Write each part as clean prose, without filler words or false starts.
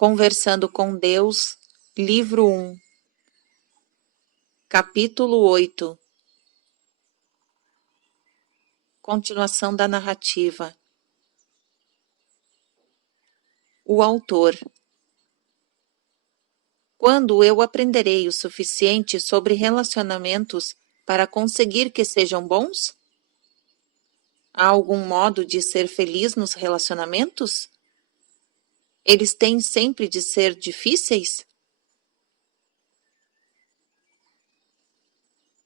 Conversando com Deus, Livro 1, Capítulo 8. Continuação da narrativa. O autor. Quando eu aprenderei o suficiente sobre relacionamentos para conseguir que sejam bons? Há algum modo de ser feliz nos relacionamentos? Eles têm sempre de ser difíceis?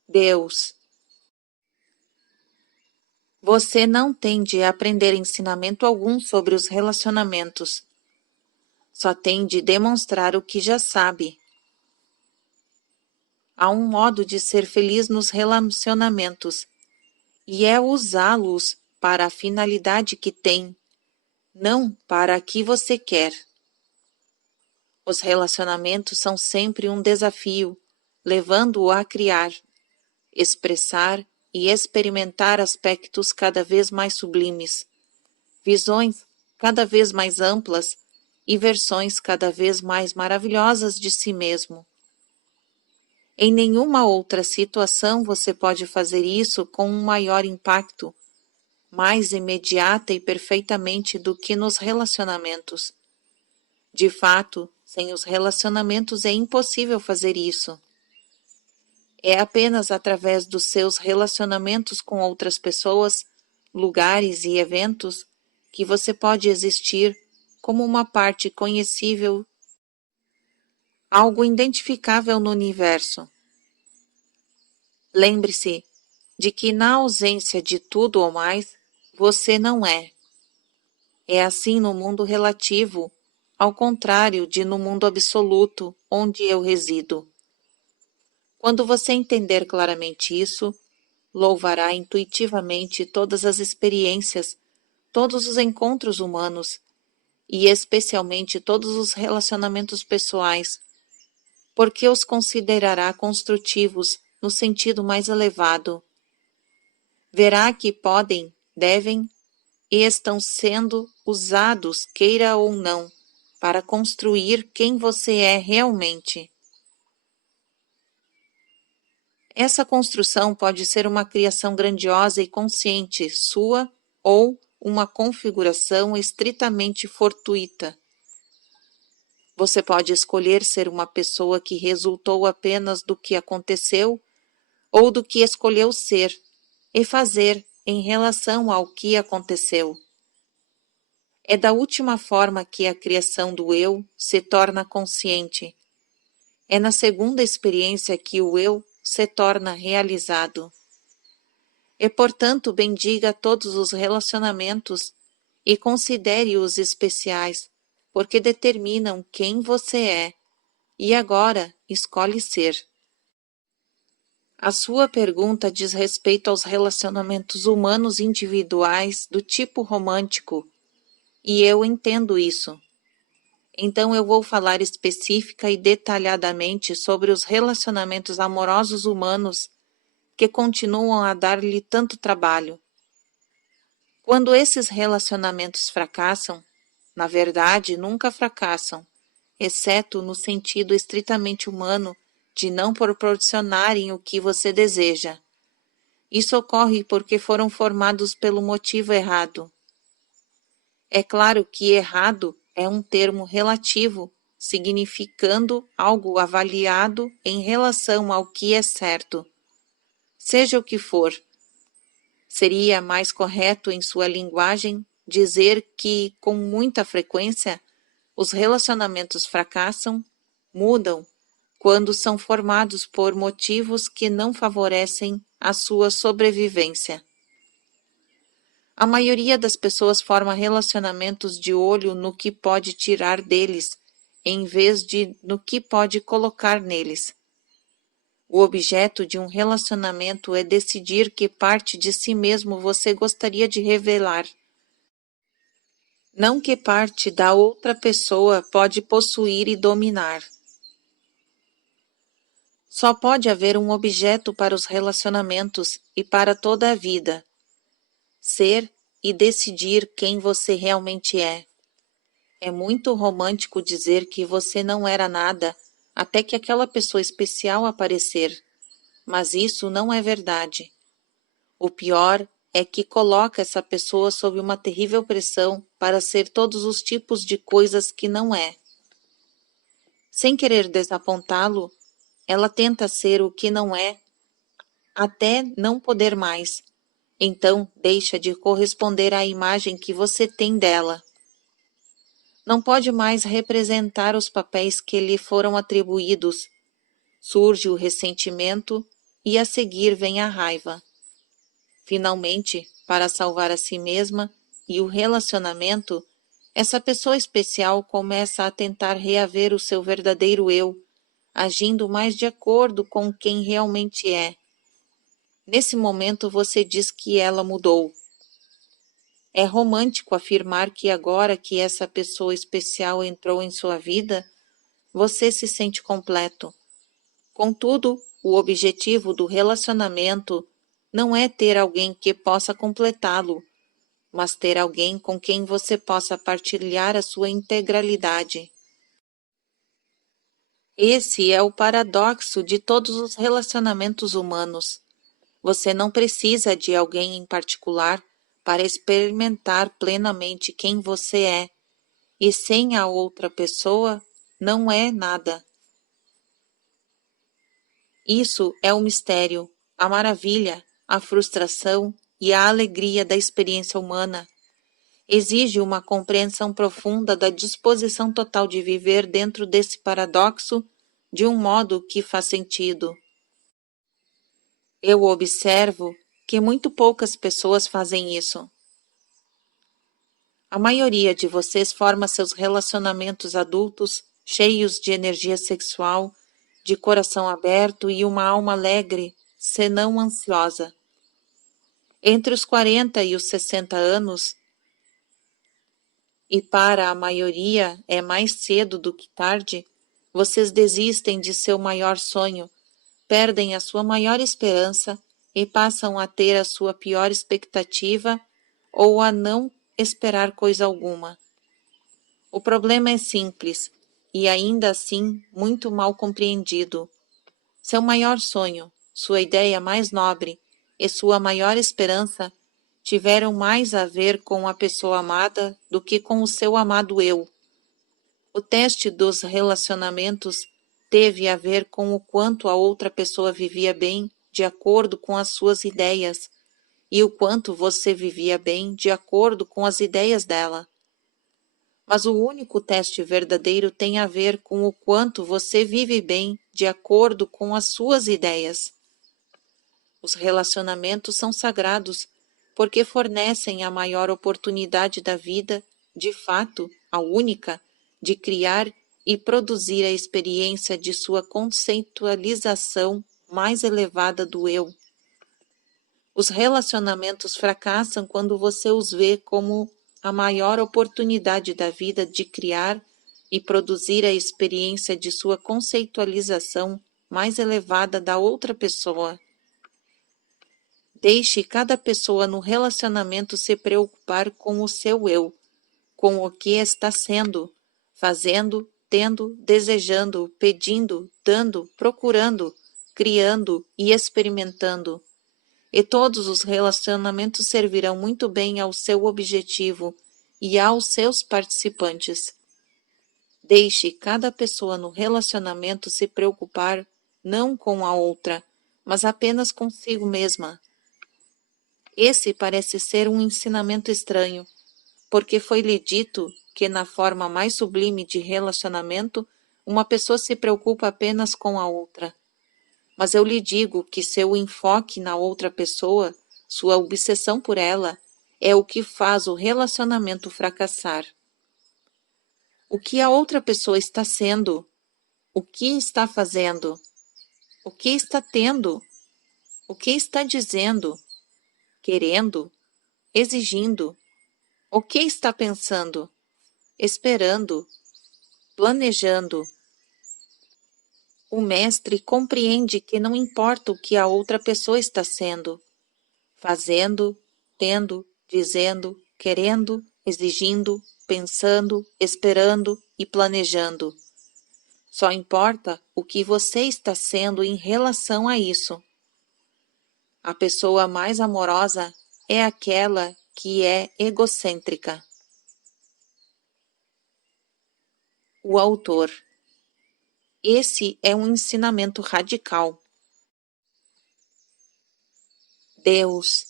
Deus. Você não tem de aprender ensinamento algum sobre os relacionamentos. Só tem de demonstrar o que já sabe. Há um modo de ser feliz nos relacionamentos, e é usá-los para a finalidade que tem, não para a que você quer. Os relacionamentos são sempre um desafio, levando-o a criar, expressar e experimentar aspectos cada vez mais sublimes, visões cada vez mais amplas e versões cada vez mais maravilhosas de si mesmo. Em nenhuma outra situação você pode fazer isso com um maior impacto, mais imediata e perfeitamente do que nos relacionamentos. De fato, sem os relacionamentos é impossível fazer isso. É apenas através dos seus relacionamentos com outras pessoas, lugares e eventos que você pode existir como uma parte conhecível, algo identificável no universo. Lembre-se de que na ausência de tudo ou mais, você não é. É assim no mundo relativo, ao contrário de no mundo absoluto, onde eu resido. Quando você entender claramente isso, louvará intuitivamente todas as experiências, todos os encontros humanos, e especialmente todos os relacionamentos pessoais, porque os considerará construtivos no sentido mais elevado. Verá que podem, devem e estão sendo usados, queira ou não, para construir quem você é realmente. Essa construção pode ser uma criação grandiosa e consciente sua ou uma configuração estritamente fortuita. Você pode escolher ser uma pessoa que resultou apenas do que aconteceu ou do que escolheu ser e fazer em relação ao que aconteceu. É da última forma que a criação do eu se torna consciente. É na segunda experiência que o eu se torna realizado. E, portanto, bendiga todos os relacionamentos e considere-os especiais, porque determinam quem você é, e agora escolhe ser. A sua pergunta diz respeito aos relacionamentos humanos individuais do tipo romântico, e eu entendo isso. Então eu vou falar específica e detalhadamente sobre os relacionamentos amorosos humanos que continuam a dar-lhe tanto trabalho. Quando esses relacionamentos fracassam, na verdade nunca fracassam, exceto no sentido estritamente humano de não proporcionarem o que você deseja. Isso ocorre porque foram formados pelo motivo errado. É claro que errado é um termo relativo, significando algo avaliado em relação ao que é certo. Seja o que for, seria mais correto em sua linguagem dizer que, com muita frequência, os relacionamentos fracassam, mudam, quando são formados por motivos que não favorecem a sua sobrevivência. A maioria das pessoas forma relacionamentos de olho no que pode tirar deles, em vez de no que pode colocar neles. O objeto de um relacionamento é decidir que parte de si mesmo você gostaria de revelar. Não que parte da outra pessoa pode possuir e dominar. Só pode haver um objeto para os relacionamentos e para toda a vida. Ser e decidir quem você realmente é. É muito romântico dizer que você não era nada até que aquela pessoa especial aparecer, mas isso não é verdade. O pior é que coloca essa pessoa sob uma terrível pressão para ser todos os tipos de coisas que não é. Sem querer desapontá-lo, ela tenta ser o que não é até não poder mais. Então, deixa de corresponder à imagem que você tem dela. Não pode mais representar os papéis que lhe foram atribuídos. Surge o ressentimento e a seguir vem a raiva. Finalmente, para salvar a si mesma e o relacionamento, essa pessoa especial começa a tentar reaver o seu verdadeiro eu, agindo mais de acordo com quem realmente é. Nesse momento você diz que ela mudou. É romântico afirmar que agora que essa pessoa especial entrou em sua vida, você se sente completo. Contudo, o objetivo do relacionamento não é ter alguém que possa completá-lo, mas ter alguém com quem você possa partilhar a sua integralidade. Esse é o paradoxo de todos os relacionamentos humanos. Você não precisa de alguém em particular para experimentar plenamente quem você é, e sem a outra pessoa não é nada. Isso é o mistério, a maravilha, a frustração e a alegria da experiência humana. Exige uma compreensão profunda da disposição total de viver dentro desse paradoxo de um modo que faz sentido. Eu observo que muito poucas pessoas fazem isso. A maioria de vocês forma seus relacionamentos adultos cheios de energia sexual, de coração aberto e uma alma alegre, senão ansiosa. Entre os 40 e os 60 anos, e para a maioria é mais cedo do que tarde, vocês desistem de seu maior sonho, perdem a sua maior esperança e passam a ter a sua pior expectativa ou a não esperar coisa alguma. O problema é simples e ainda assim muito mal compreendido. Seu maior sonho, sua ideia mais nobre e sua maior esperança tiveram mais a ver com a pessoa amada do que com o seu amado eu. O teste dos relacionamentos teve a ver com o quanto a outra pessoa vivia bem de acordo com as suas ideias e o quanto você vivia bem de acordo com as ideias dela. Mas o único teste verdadeiro tem a ver com o quanto você vive bem de acordo com as suas ideias. Os relacionamentos são sagrados porque fornecem a maior oportunidade da vida, de fato, a única, de criar e produzir a experiência de sua conceitualização mais elevada do eu. Os relacionamentos fracassam quando você os vê como a maior oportunidade da vida de criar e produzir a experiência de sua conceitualização mais elevada da outra pessoa. Deixe cada pessoa no relacionamento se preocupar com o seu eu, com o que está sendo, fazendo, tendo, desejando, pedindo, dando, procurando, criando e experimentando. E todos os relacionamentos servirão muito bem ao seu objetivo e aos seus participantes. Deixe cada pessoa no relacionamento se preocupar não com a outra, mas apenas consigo mesma. Esse parece ser um ensinamento estranho, porque foi-lhe dito que na forma mais sublime de relacionamento, uma pessoa se preocupa apenas com a outra. Mas eu lhe digo que seu enfoque na outra pessoa, sua obsessão por ela, é o que faz o relacionamento fracassar. O que a outra pessoa está sendo? O que está fazendo? O que está tendo? O que está dizendo? Querendo? Exigindo? O que está pensando? Esperando? Planejando? O mestre compreende que não importa o que a outra pessoa está sendo, fazendo, tendo, dizendo, querendo, exigindo, pensando, esperando e planejando. Só importa o que você está sendo em relação a isso. A pessoa mais amorosa é aquela que é egocêntrica. O autor. Esse é um ensinamento radical. Deus.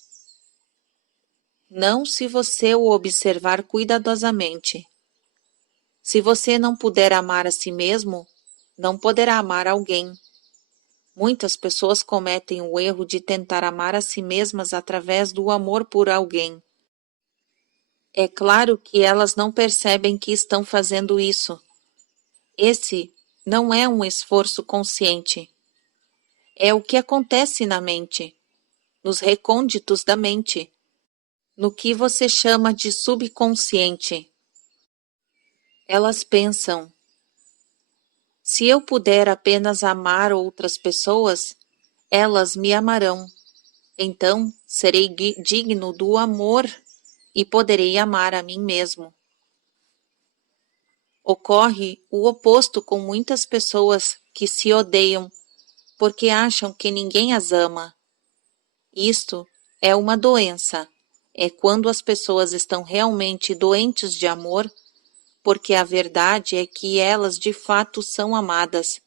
Não se você o observar cuidadosamente. Se você não puder amar a si mesmo, não poderá amar alguém. Muitas pessoas cometem o erro de tentar amar a si mesmas através do amor por alguém. É claro que elas não percebem que estão fazendo isso. Esse não é um esforço consciente. É o que acontece na mente, nos recônditos da mente, no que você chama de subconsciente. Elas pensam: se eu puder apenas amar outras pessoas, elas me amarão. Então serei digno do amor e poderei amar a mim mesmo. Ocorre o oposto com muitas pessoas que se odeiam porque acham que ninguém as ama. Isto é uma doença. É quando as pessoas estão realmente doentes de amor, porque a verdade é que elas de fato são amadas.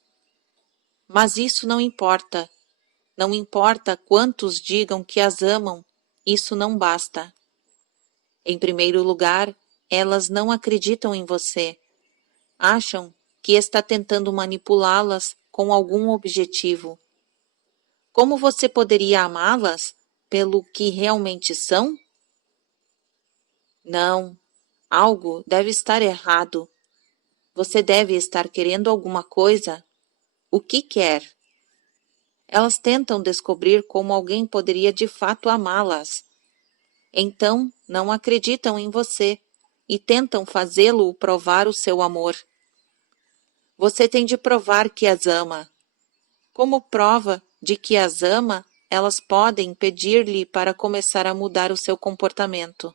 Mas isso não importa. Não importa quantos digam que as amam, isso não basta. Em primeiro lugar, elas não acreditam em você. Acham que está tentando manipulá-las com algum objetivo. Como você poderia amá-las pelo que realmente são? Não, algo deve estar errado. Você deve estar querendo alguma coisa. O que quer? Elas tentam descobrir como alguém poderia de fato amá-las. Então, não acreditam em você e tentam fazê-lo provar o seu amor. Você tem de provar que as ama. Como prova de que as ama, elas podem pedir-lhe para começar a mudar o seu comportamento.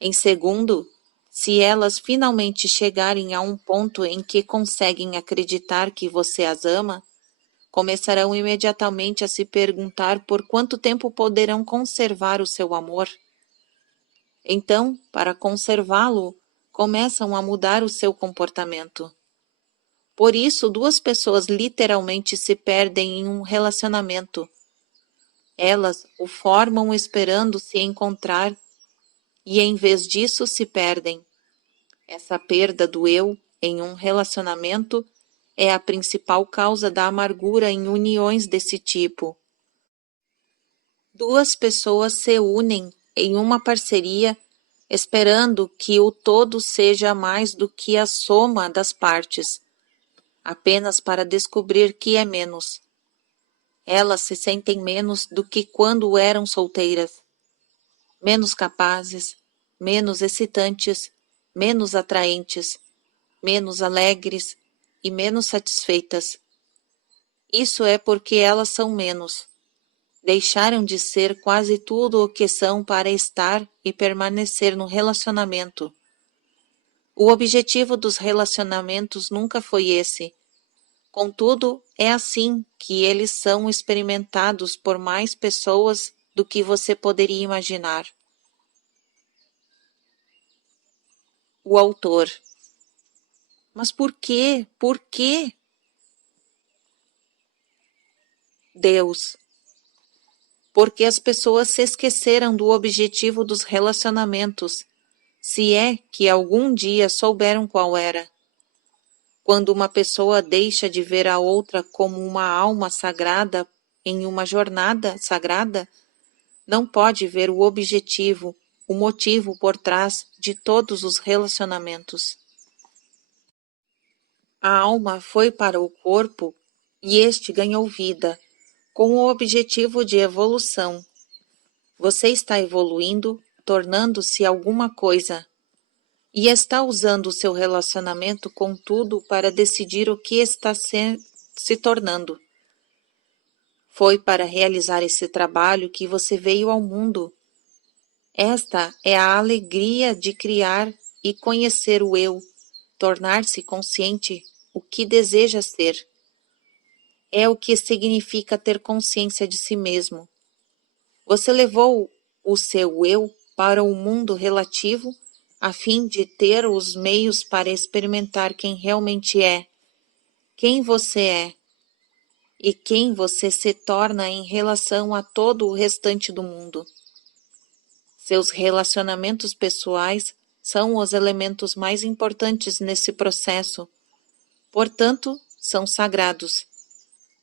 Em segundo, se elas finalmente chegarem a um ponto em que conseguem acreditar que você as ama, começarão imediatamente a se perguntar por quanto tempo poderão conservar o seu amor. Então, para conservá-lo, começam a mudar o seu comportamento. Por isso, duas pessoas literalmente se perdem em um relacionamento. Elas o formam esperando se encontrar e, em vez disso, se perdem. Essa perda do eu em um relacionamento é a principal causa da amargura em uniões desse tipo. Duas pessoas se unem em uma parceria esperando que o todo seja mais do que a soma das partes, apenas para descobrir que é menos. Elas se sentem menos do que quando eram solteiras, menos capazes, menos excitantes, menos atraentes, menos alegres e menos satisfeitas. Isso é porque elas são menos. Deixaram de ser quase tudo o que são para estar e permanecer no relacionamento. O objetivo dos relacionamentos nunca foi esse. Contudo, é assim que eles são experimentados por mais pessoas do que você poderia imaginar. O autor. Mas por quê? Por quê? Deus. Porque as pessoas se esqueceram do objetivo dos relacionamentos, se é que algum dia souberam qual era. Quando uma pessoa deixa de ver a outra como uma alma sagrada em uma jornada sagrada, não pode ver o objetivo, o motivo por trás de todos os relacionamentos. A alma foi para o corpo e este ganhou vida, com o objetivo de evolução. Você está evoluindo, tornando-se alguma coisa, e está usando o seu relacionamento com tudo para decidir o que está se tornando. Foi para realizar esse trabalho que você veio ao mundo. Esta é a alegria de criar e conhecer o eu, tornar-se consciente o que deseja ser. É o que significa ter consciência de si mesmo. Você levou o seu eu para o mundo relativo a fim de ter os meios para experimentar quem realmente é, quem você é e quem você se torna em relação a todo o restante do mundo. Seus relacionamentos pessoais são os elementos mais importantes nesse processo, portanto, são sagrados.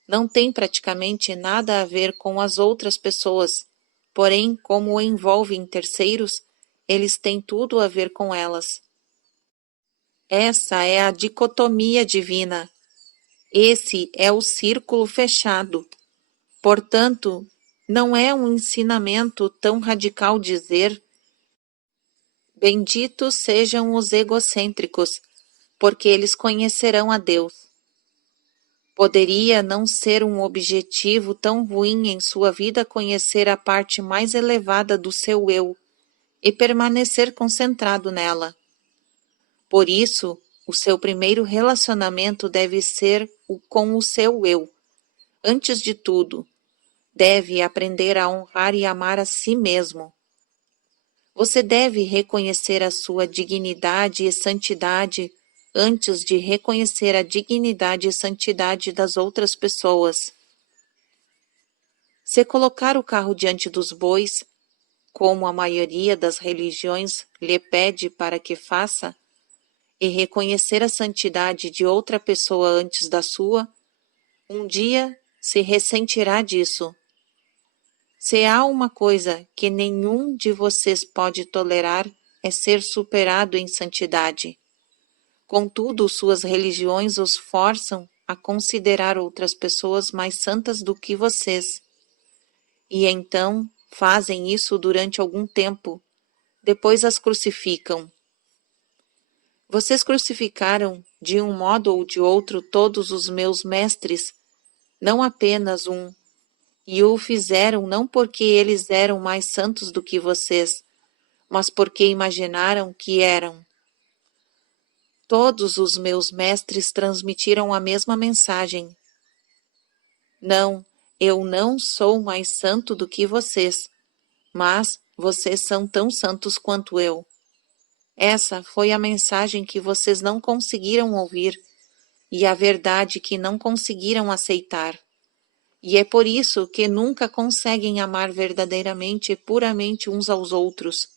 Não têm praticamente nada a ver com as outras pessoas, porém, como envolvem terceiros, eles têm tudo a ver com elas. Essa é a dicotomia divina. Esse é o círculo fechado. Portanto, não é um ensinamento tão radical dizer: benditos sejam os egocêntricos, porque eles conhecerão a Deus. Poderia não ser um objetivo tão ruim em sua vida conhecer a parte mais elevada do seu eu e permanecer concentrado nela. Por isso, o seu primeiro relacionamento deve ser com o seu eu. Antes de tudo, deve aprender a honrar e amar a si mesmo. Você deve reconhecer a sua dignidade e santidade antes de reconhecer a dignidade e santidade das outras pessoas. Se colocar o carro diante dos bois, como a maioria das religiões lhe pede para que faça, e reconhecer a santidade de outra pessoa antes da sua, um dia se ressentirá disso. Se há uma coisa que nenhum de vocês pode tolerar, é ser superado em santidade. Contudo, suas religiões os forçam a considerar outras pessoas mais santas do que vocês. E então fazem isso durante algum tempo, depois as crucificam. Vocês crucificaram, de um modo ou de outro, todos os meus mestres, não apenas um, e o fizeram não porque eles eram mais santos do que vocês, mas porque imaginaram que eram. Todos os meus mestres transmitiram a mesma mensagem. Não, eu não sou mais santo do que vocês, mas vocês são tão santos quanto eu. Essa foi a mensagem que vocês não conseguiram ouvir e a verdade que não conseguiram aceitar. E é por isso que nunca conseguem amar verdadeiramente e puramente uns aos outros.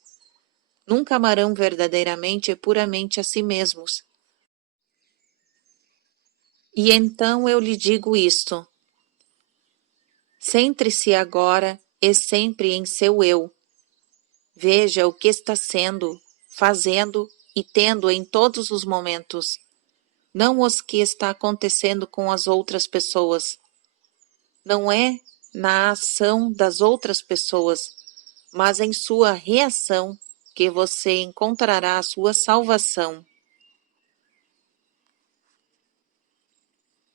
Nunca amarão verdadeiramente e puramente a si mesmos. E então eu lhe digo isto: centre-se agora e sempre em seu eu. Veja o que está sendo, fazendo e tendo em todos os momentos, não os que está acontecendo com as outras pessoas. Não é na ação das outras pessoas, mas em sua reação que você encontrará a sua salvação.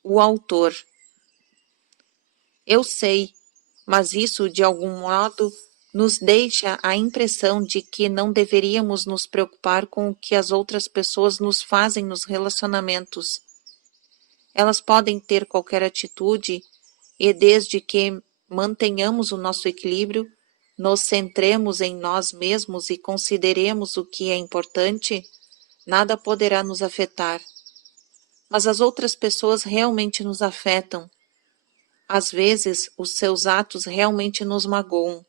O autor. Eu sei, mas isso de algum modo nos deixa a impressão de que não deveríamos nos preocupar com o que as outras pessoas nos fazem nos relacionamentos. Elas podem ter qualquer atitude e desde que mantenhamos o nosso equilíbrio, nos centremos em nós mesmos e consideremos o que é importante, nada poderá nos afetar. Mas as outras pessoas realmente nos afetam. Às vezes, os seus atos realmente nos magoam.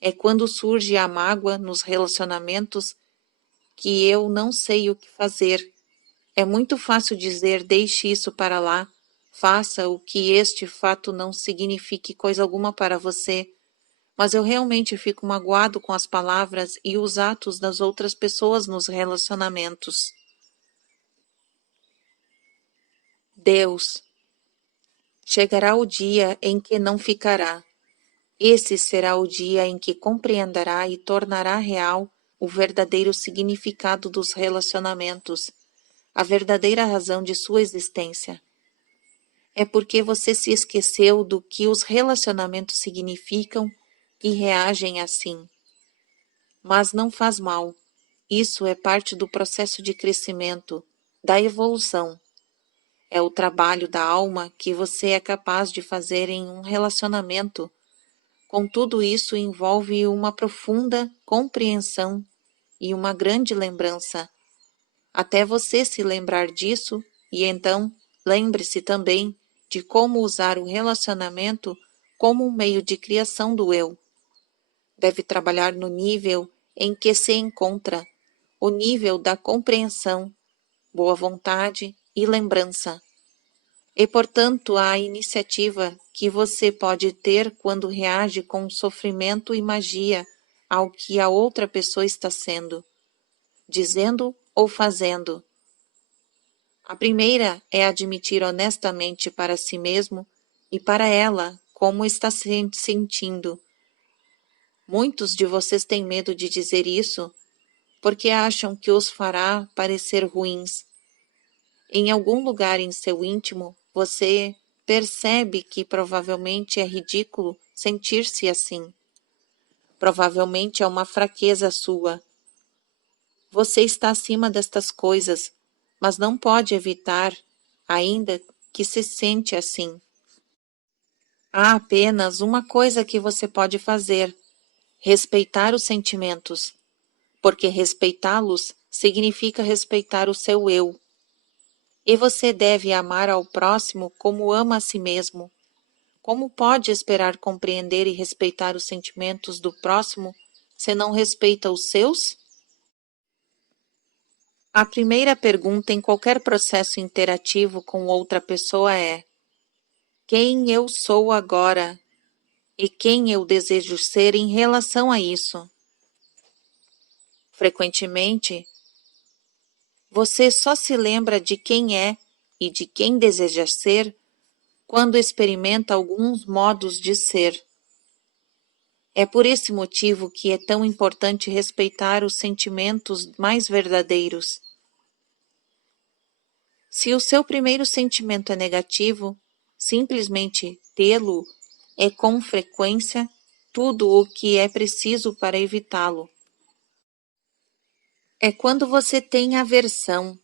É quando surge a mágoa nos relacionamentos que eu não sei o que fazer. É muito fácil dizer: deixe isso para lá, faça o que este fato não signifique coisa alguma para você. Mas eu realmente fico magoado com as palavras e os atos das outras pessoas nos relacionamentos. Deus. Chegará o dia em que não ficará. Esse será o dia em que compreenderá e tornará real o verdadeiro significado dos relacionamentos, a verdadeira razão de sua existência. É porque você se esqueceu do que os relacionamentos significam e reagem assim. mas não faz mal. Isso é parte do processo de crescimento, da evolução. É o trabalho da alma que você é capaz de fazer em um relacionamento. Contudo, isso envolve uma profunda compreensão e uma grande lembrança. Até você se lembrar disso, e então lembre-se também de como usar o relacionamento como um meio de criação do eu. Deve trabalhar no nível em que se encontra, o nível da compreensão, boa vontade e lembrança. E, portanto, a iniciativa que você pode ter quando reage com sofrimento e magia ao que a outra pessoa está sendo, dizendo ou fazendo. A primeira é admitir honestamente para si mesmo e para ela como está se sentindo. Muitos de vocês têm medo de dizer isso porque acham que os fará parecer ruins. Em algum lugar em seu íntimo, você percebe que provavelmente é ridículo sentir-se assim. Provavelmente é uma fraqueza sua. Você está acima destas coisas, mas não pode evitar, ainda que se sente assim. Há apenas uma coisa que você pode fazer: respeitar os sentimentos, porque respeitá-los significa respeitar o seu eu. E você deve amar ao próximo como ama a si mesmo. Como pode esperar compreender e respeitar os sentimentos do próximo se não respeita os seus? A primeira pergunta em qualquer processo interativo com outra pessoa é: quem eu sou agora e quem eu desejo ser em relação a isso? Frequentemente, você só se lembra de quem é e de quem deseja ser quando experimenta alguns modos de ser. É por esse motivo que é tão importante respeitar os sentimentos mais verdadeiros. Se o seu primeiro sentimento é negativo, simplesmente tê-lo é com frequência tudo o que é preciso para evitá-lo. É quando você tem aversão,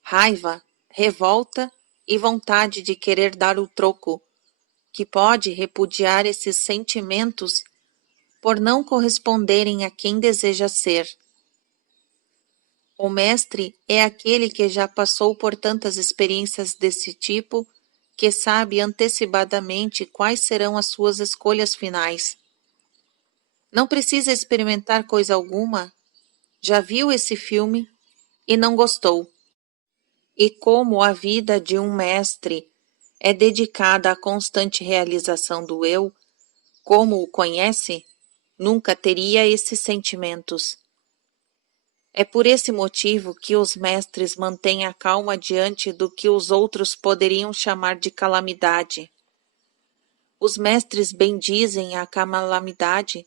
raiva, revolta e vontade de querer dar o troco, que pode repudiar esses sentimentos por não corresponderem a quem deseja ser. O mestre é aquele que já passou por tantas experiências desse tipo que sabe antecipadamente quais serão as suas escolhas finais. Não precisa experimentar coisa alguma, já viu esse filme e não gostou. E como a vida de um mestre é dedicada à constante realização do eu, como o conhece, nunca teria esses sentimentos. É por esse motivo que os mestres mantêm a calma diante do que os outros poderiam chamar de calamidade. Os mestres bendizem a calamidade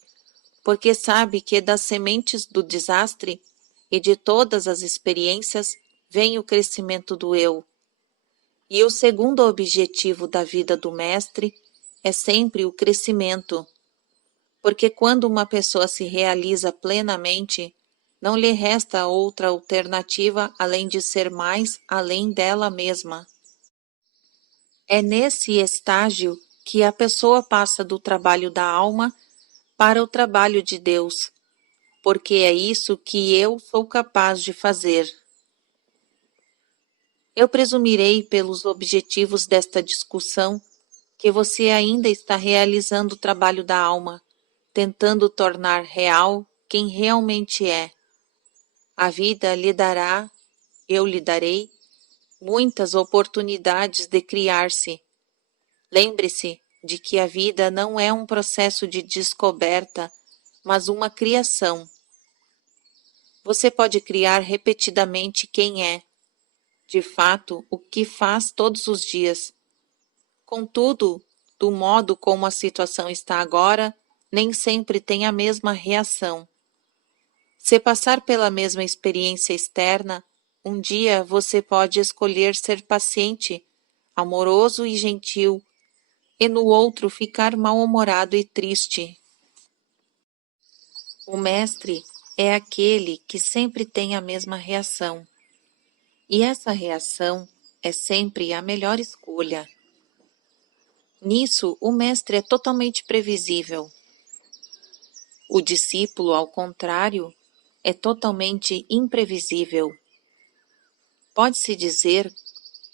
porque sabe que das sementes do desastre e de todas as experiências vem o crescimento do eu. E o segundo objetivo da vida do mestre é sempre o crescimento, porque quando uma pessoa se realiza plenamente, não lhe resta outra alternativa além de ser mais além dela mesma. É nesse estágio que a pessoa passa do trabalho da alma para o trabalho de Deus, porque é isso que eu sou capaz de fazer. Eu presumirei pelos objetivos desta discussão que você ainda está realizando o trabalho da alma, tentando tornar real quem realmente é. A vida lhe dará, eu lhe darei, muitas oportunidades de criar-se. Lembre-se de que a vida não é um processo de descoberta, mas uma criação. Você pode criar repetidamente quem é, de fato, o que faz todos os dias. Contudo, do modo como a situação está agora, nem sempre tem a mesma reação. Se passar pela mesma experiência externa, um dia você pode escolher ser paciente, amoroso e gentil, e no outro ficar mal-humorado e triste. O mestre é aquele que sempre tem a mesma reação. E essa reação é sempre a melhor escolha. Nisso, o mestre é totalmente previsível. O discípulo, ao contrário, é totalmente imprevisível. Pode-se dizer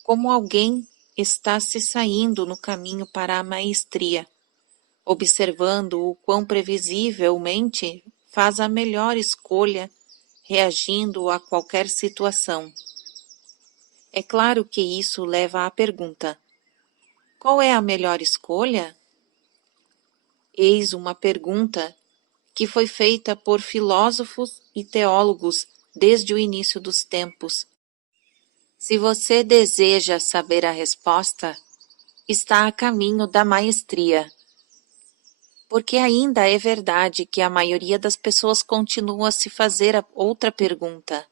como alguém está se saindo no caminho para a maestria, observando o quão previsivelmente faz a melhor escolha, reagindo a qualquer situação. É claro que isso leva à pergunta: qual é a melhor escolha? Eis uma pergunta que foi feita por filósofos e teólogos desde o início dos tempos. Se você deseja saber a resposta, está a caminho da maestria. Porque ainda é verdade que a maioria das pessoas continua a se fazer a outra pergunta.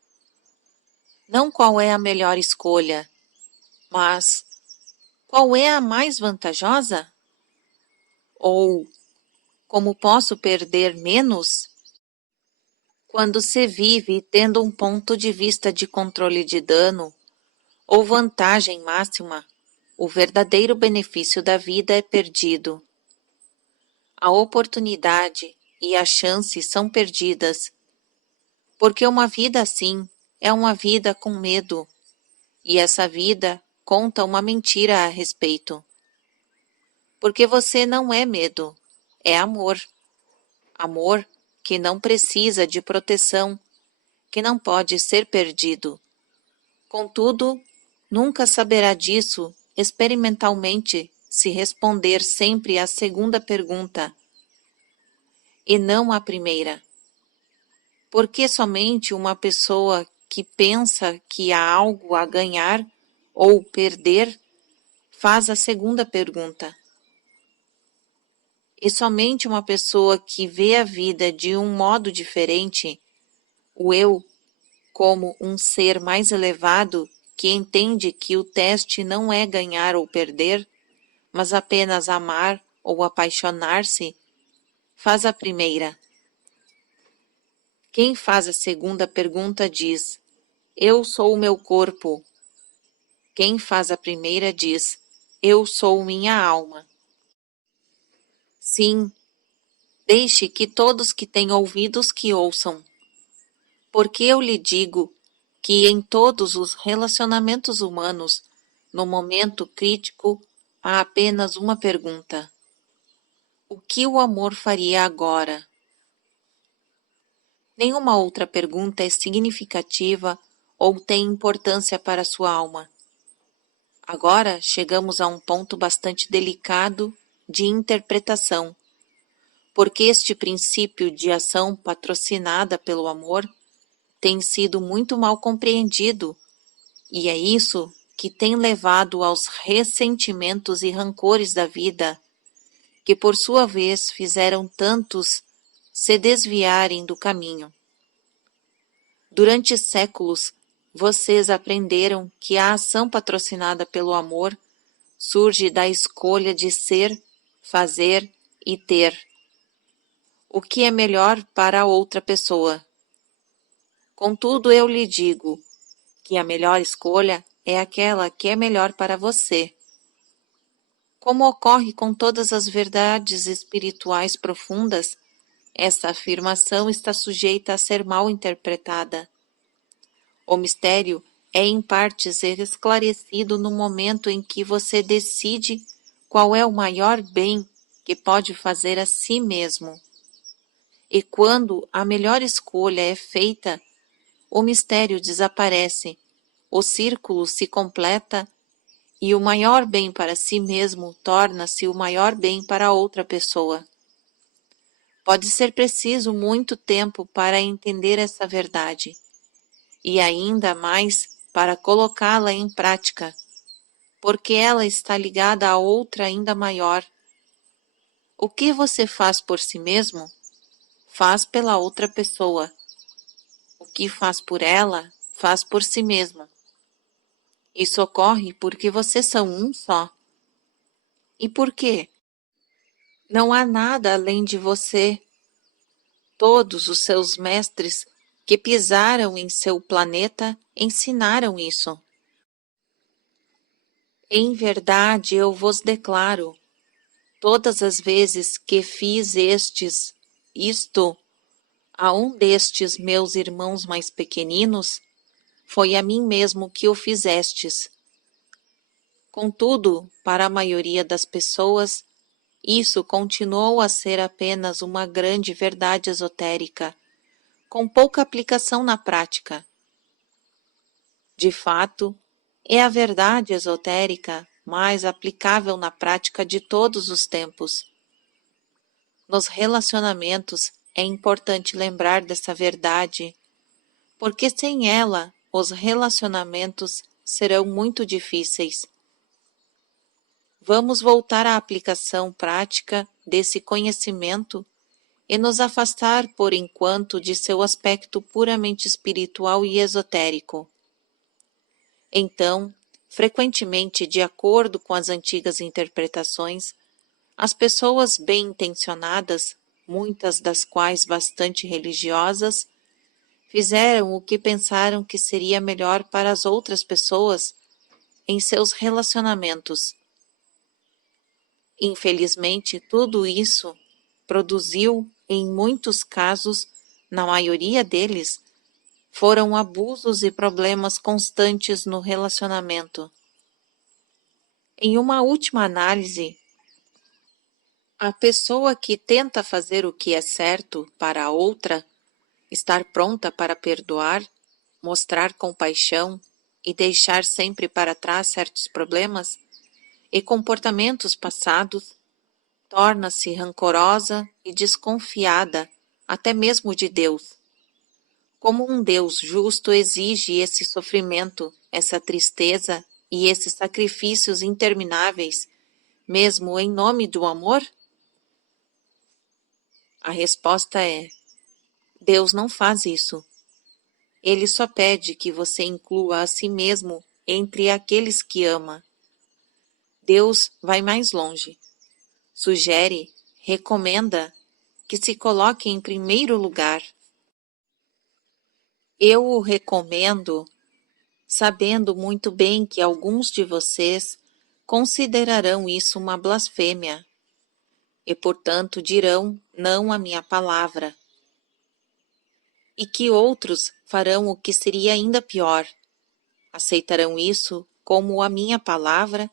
Não qual é a melhor escolha, mas qual é a mais vantajosa? Ou como posso perder menos? Quando se vive tendo um ponto de vista de controle de dano ou vantagem máxima, o verdadeiro benefício da vida é perdido. A oportunidade e a chance são perdidas, porque uma vida assim é uma vida com medo, e essa vida conta uma mentira a respeito. Porque você não é medo, é amor. Amor que não precisa de proteção, que não pode ser perdido. Contudo, nunca saberá disso experimentalmente se responder sempre à segunda pergunta, e não à primeira. Porque somente uma pessoa que pensa que há algo a ganhar ou perder faz a segunda pergunta. E somente uma pessoa que vê a vida de um modo diferente, o eu, como um ser mais elevado que entende que o teste não é ganhar ou perder, mas apenas amar ou apaixonar-se, faz a primeira. Quem faz a segunda pergunta diz: eu sou o meu corpo. Quem faz a primeira diz: eu sou minha alma. Sim, deixe que todos que têm ouvidos que ouçam. Porque eu lhe digo que em todos os relacionamentos humanos, no momento crítico, há apenas uma pergunta: o que o amor faria agora? Nenhuma outra pergunta é significativa ou tem importância para sua alma. Agora chegamos a um ponto bastante delicado de interpretação, porque este princípio de ação patrocinada pelo amor tem sido muito mal compreendido, e é isso que tem levado aos ressentimentos e rancores da vida, que por sua vez fizeram tantos se desviarem do caminho. Durante séculos, vocês aprenderam que a ação patrocinada pelo amor surge da escolha de ser, fazer e ter o que é melhor para a outra pessoa. Contudo, eu lhe digo que a melhor escolha é aquela que é melhor para você. Como ocorre com todas as verdades espirituais profundas, essa afirmação está sujeita a ser mal interpretada. O mistério é em partes esclarecido no momento em que você decide qual é o maior bem que pode fazer a si mesmo. E quando a melhor escolha é feita, o mistério desaparece, o círculo se completa e o maior bem para si mesmo torna-se o maior bem para outra pessoa. Pode ser preciso muito tempo para entender essa verdade, e ainda mais para colocá-la em prática, porque ela está ligada a outra ainda maior. O que você faz por si mesmo, faz pela outra pessoa. O que faz por ela, faz por si mesmo. Isso ocorre porque vocês são um só. E por quê? Não há nada além de você. Todos os seus mestres que pisaram em seu planeta ensinaram isso. Em verdade, eu vos declaro, todas as vezes que fiz isto a um destes meus irmãos mais pequeninos, foi a mim mesmo que o fizestes. Contudo, para a maioria das pessoas, isso continuou a ser apenas uma grande verdade esotérica, com pouca aplicação na prática. De fato, é a verdade esotérica mais aplicável na prática de todos os tempos. Nos relacionamentos é importante lembrar dessa verdade, porque sem ela os relacionamentos serão muito difíceis. Vamos voltar à aplicação prática desse conhecimento e nos afastar por enquanto de seu aspecto puramente espiritual e esotérico. Então, frequentemente, de acordo com as antigas interpretações, as pessoas bem-intencionadas, muitas das quais bastante religiosas, fizeram o que pensaram que seria melhor para as outras pessoas em seus relacionamentos. Infelizmente, tudo isso produziu, em muitos casos, na maioria deles, foram abusos e problemas constantes no relacionamento. Em uma última análise, a pessoa que tenta fazer o que é certo para a outra, estar pronta para perdoar, mostrar compaixão e deixar sempre para trás certos problemas e comportamentos passados, torna-se rancorosa e desconfiada até mesmo de Deus. Como um Deus justo exige esse sofrimento, essa tristeza e esses sacrifícios intermináveis, mesmo em nome do amor? A resposta é: Deus não faz isso. Ele só pede que você inclua a si mesmo entre aqueles que ama. Deus vai mais longe. Sugere, recomenda que se coloque em primeiro lugar. Eu o recomendo, sabendo muito bem que alguns de vocês considerarão isso uma blasfêmia e, portanto, dirão não à minha palavra. E que outros farão o que seria ainda pior. Aceitarão isso como a minha palavra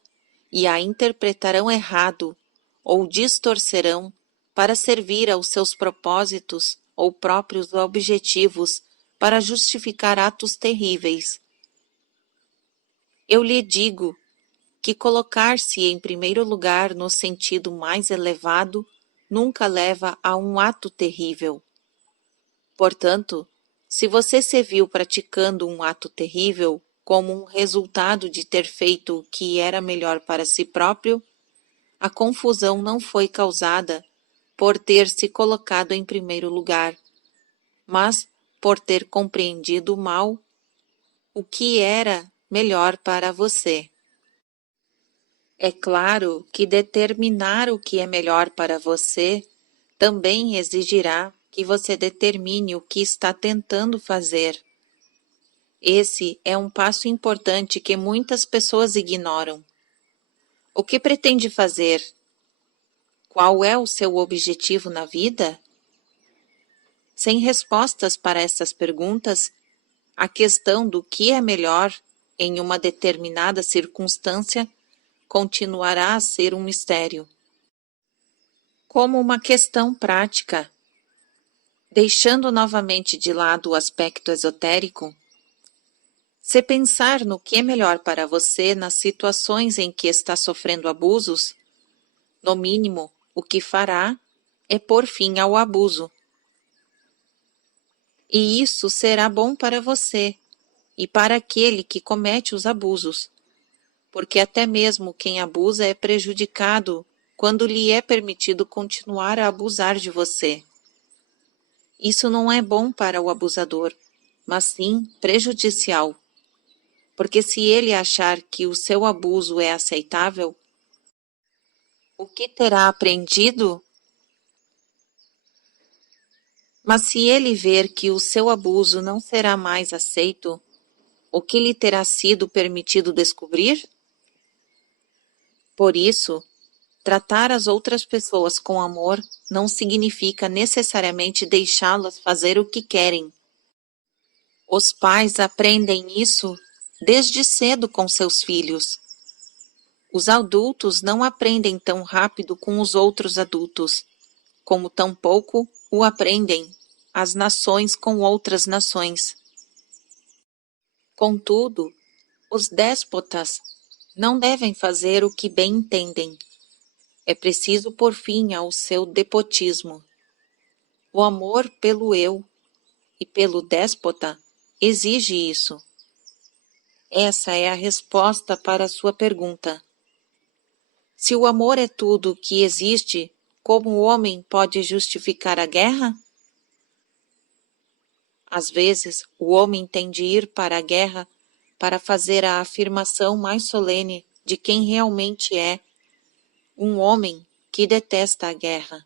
e a interpretarão errado ou distorcerão para servir aos seus propósitos ou próprios objetivos para justificar atos terríveis. Eu lhe digo que colocar-se em primeiro lugar no sentido mais elevado nunca leva a um ato terrível. Portanto, se você se viu praticando um ato terrível como um resultado de ter feito o que era melhor para si próprio, a confusão não foi causada por ter se colocado em primeiro lugar, mas por ter compreendido mal o que era melhor para você. É claro que determinar o que é melhor para você também exigirá que você determine o que está tentando fazer. Esse é um passo importante que muitas pessoas ignoram. O que pretende fazer? Qual é o seu objetivo na vida? Sem respostas para essas perguntas, a questão do que é melhor em uma determinada circunstância continuará a ser um mistério. Como uma questão prática, deixando novamente de lado o aspecto esotérico, se pensar no que é melhor para você nas situações em que está sofrendo abusos, no mínimo, o que fará é pôr fim ao abuso. E isso será bom para você e para aquele que comete os abusos, porque até mesmo quem abusa é prejudicado quando lhe é permitido continuar a abusar de você. Isso não é bom para o abusador, mas sim prejudicial, porque se ele achar que o seu abuso é aceitável, o que terá aprendido? Mas se ele ver que o seu abuso não será mais aceito, o que lhe terá sido permitido descobrir? Por isso, tratar as outras pessoas com amor não significa necessariamente deixá-las fazer o que querem. Os pais aprendem isso desde cedo com seus filhos. Os adultos não aprendem tão rápido com os outros adultos, como tampouco o aprendem as nações com outras nações. Contudo, os déspotas não devem fazer o que bem entendem. É preciso pôr fim ao seu despotismo. O amor pelo eu e pelo déspota exige isso. Essa é a resposta para a sua pergunta. Se o amor é tudo o que existe, como o homem pode justificar a guerra? Às vezes, o homem tem de ir para a guerra para fazer a afirmação mais solene de quem realmente é um homem que detesta a guerra.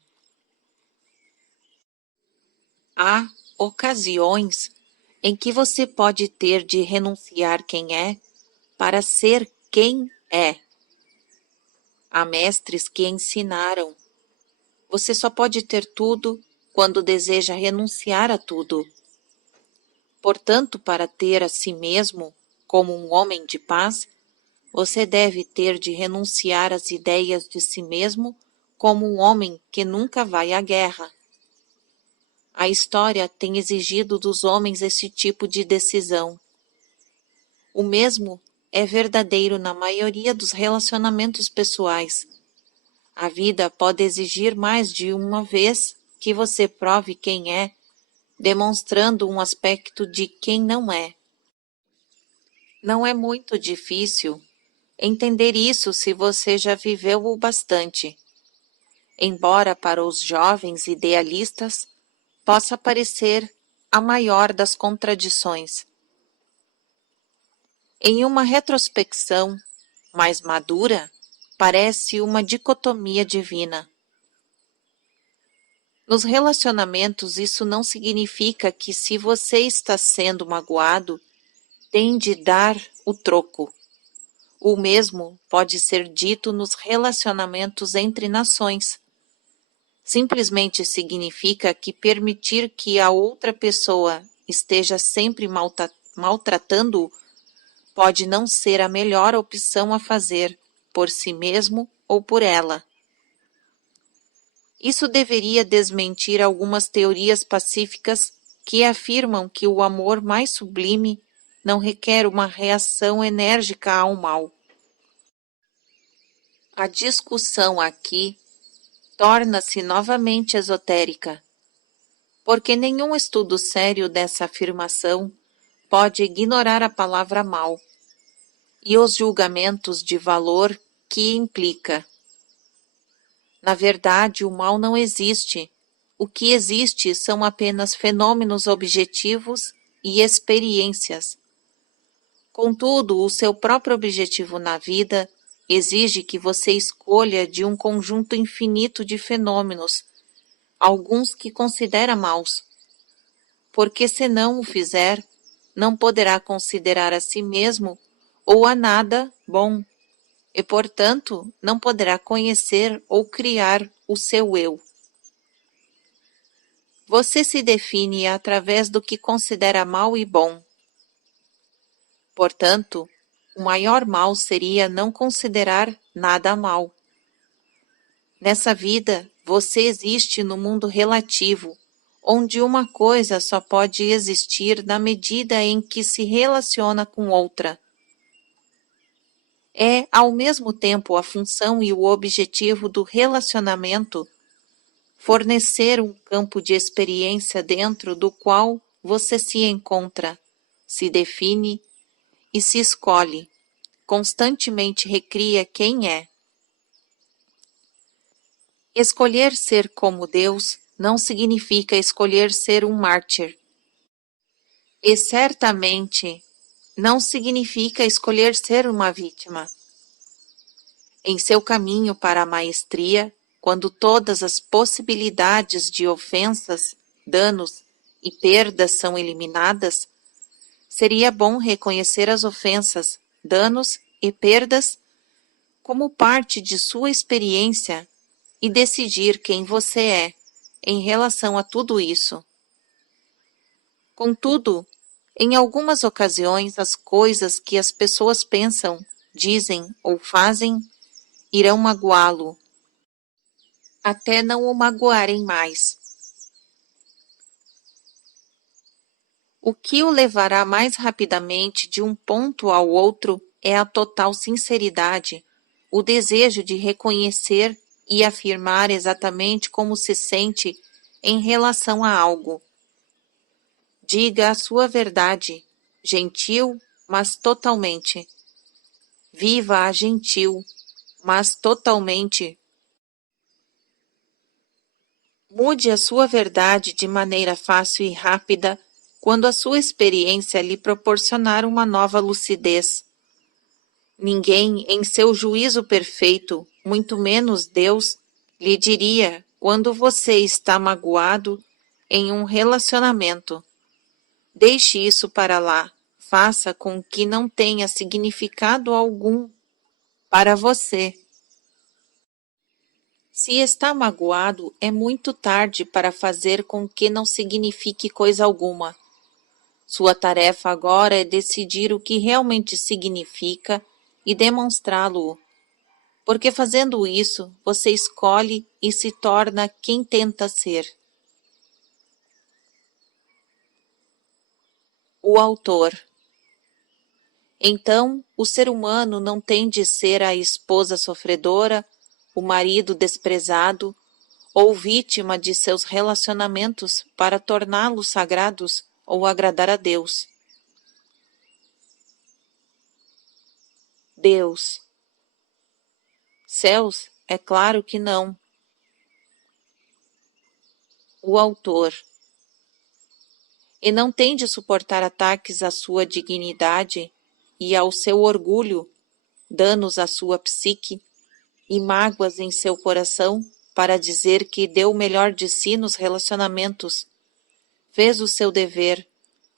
Há ocasiões em que você pode ter de renunciar quem é para ser quem é. Há mestres que ensinaram: você só pode ter tudo quando deseja renunciar a tudo. Portanto, para ter a si mesmo como um homem de paz, você deve ter de renunciar às ideias de si mesmo como um homem que nunca vai à guerra. A história tem exigido dos homens esse tipo de decisão. O mesmo é verdadeiro na maioria dos relacionamentos pessoais. A vida pode exigir mais de uma vez que você prove quem é, demonstrando um aspecto de quem não é. Não é muito difícil entender isso se você já viveu o bastante. Embora para os jovens idealistas possa parecer a maior das contradições. Em uma retrospecção mais madura, parece uma dicotomia divina. Nos relacionamentos, isso não significa que se você está sendo magoado, tem de dar o troco. O mesmo pode ser dito nos relacionamentos entre nações. Simplesmente significa que permitir que a outra pessoa esteja sempre maltratando-o pode não ser a melhor opção a fazer, por si mesmo ou por ela. Isso deveria desmentir algumas teorias pacíficas que afirmam que o amor mais sublime não requer uma reação enérgica ao mal. A discussão aqui torna-se novamente esotérica, porque nenhum estudo sério dessa afirmação pode ignorar a palavra mal e os julgamentos de valor que implica. Na verdade, o mal não existe. O que existe são apenas fenômenos objetivos e experiências. Contudo, o seu próprio objetivo na vida exige que você escolha de um conjunto infinito de fenômenos, alguns que considera maus. Porque se não o fizer, não poderá considerar a si mesmo ou a nada bom, e, portanto, não poderá conhecer ou criar o seu eu. Você se define através do que considera mal e bom. Portanto, o maior mal seria não considerar nada mal. Nessa vida, você existe no mundo relativo, onde uma coisa só pode existir na medida em que se relaciona com outra. É, ao mesmo tempo, a função e o objetivo do relacionamento fornecer um campo de experiência dentro do qual você se encontra, se define e se escolhe, constantemente recria quem é. Escolher ser como Deus não significa escolher ser um mártir. E certamente não significa escolher ser uma vítima. Em seu caminho para a maestria, quando todas as possibilidades de ofensas danos e perdas são eliminadas, seria bom reconhecer as ofensas, danos e perdas como parte de sua experiência e decidir quem você é em relação a tudo isso. Contudo, em algumas ocasiões, as coisas que as pessoas pensam, dizem ou fazem irão magoá-lo, até não o magoarem mais. O que o levará mais rapidamente de um ponto ao outro é a total sinceridade, o desejo de reconhecer e afirmar exatamente como se sente em relação a algo. Diga a sua verdade, gentil, mas totalmente. Viva-a gentil, mas totalmente. Mude a sua verdade de maneira fácil e rápida quando a sua experiência lhe proporcionar uma nova lucidez. Ninguém, em seu juízo perfeito, muito menos Deus, lhe diria quando você está magoado em um relacionamento. Deixe isso para lá. Faça com que não tenha significado algum para você. Se está magoado, é muito tarde para fazer com que não signifique coisa alguma. Sua tarefa agora é decidir o que realmente significa e demonstrá-lo, porque fazendo isso, você escolhe e se torna quem tenta ser. O autor. Então, o ser humano não tem de ser a esposa sofredora, o marido desprezado ou vítima de seus relacionamentos para torná-los sagrados ou agradar a Deus. Deus. Céus? É claro que não. O autor. E não tem de suportar ataques à sua dignidade e ao seu orgulho, danos à sua psique e mágoas em seu coração para dizer que deu o melhor de si nos relacionamentos, fez o seu dever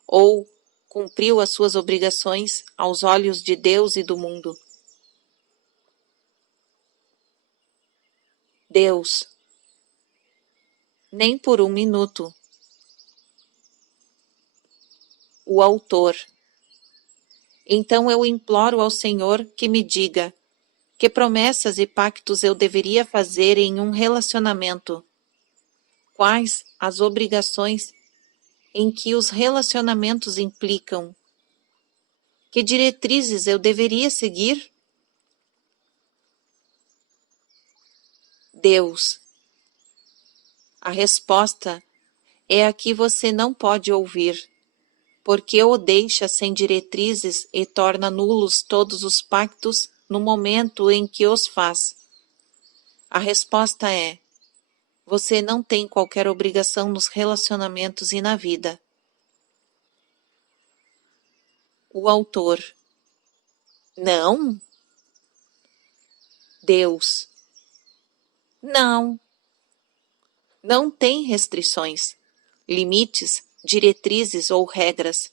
ou cumpriu as suas obrigações aos olhos de Deus e do mundo. Deus. Nem por um minuto. O autor. Então eu imploro ao Senhor que me diga que promessas e pactos eu deveria fazer em um relacionamento. Quais as obrigações em que os relacionamentos implicam? Que diretrizes eu deveria seguir? Deus. A resposta é a que você não pode ouvir, porque o deixa sem diretrizes e torna nulos todos os pactos no momento em que os faz. A resposta é: você não tem qualquer obrigação nos relacionamentos e na vida. O autor. Não? Deus. Não. Não tem restrições, limites, diretrizes ou regras.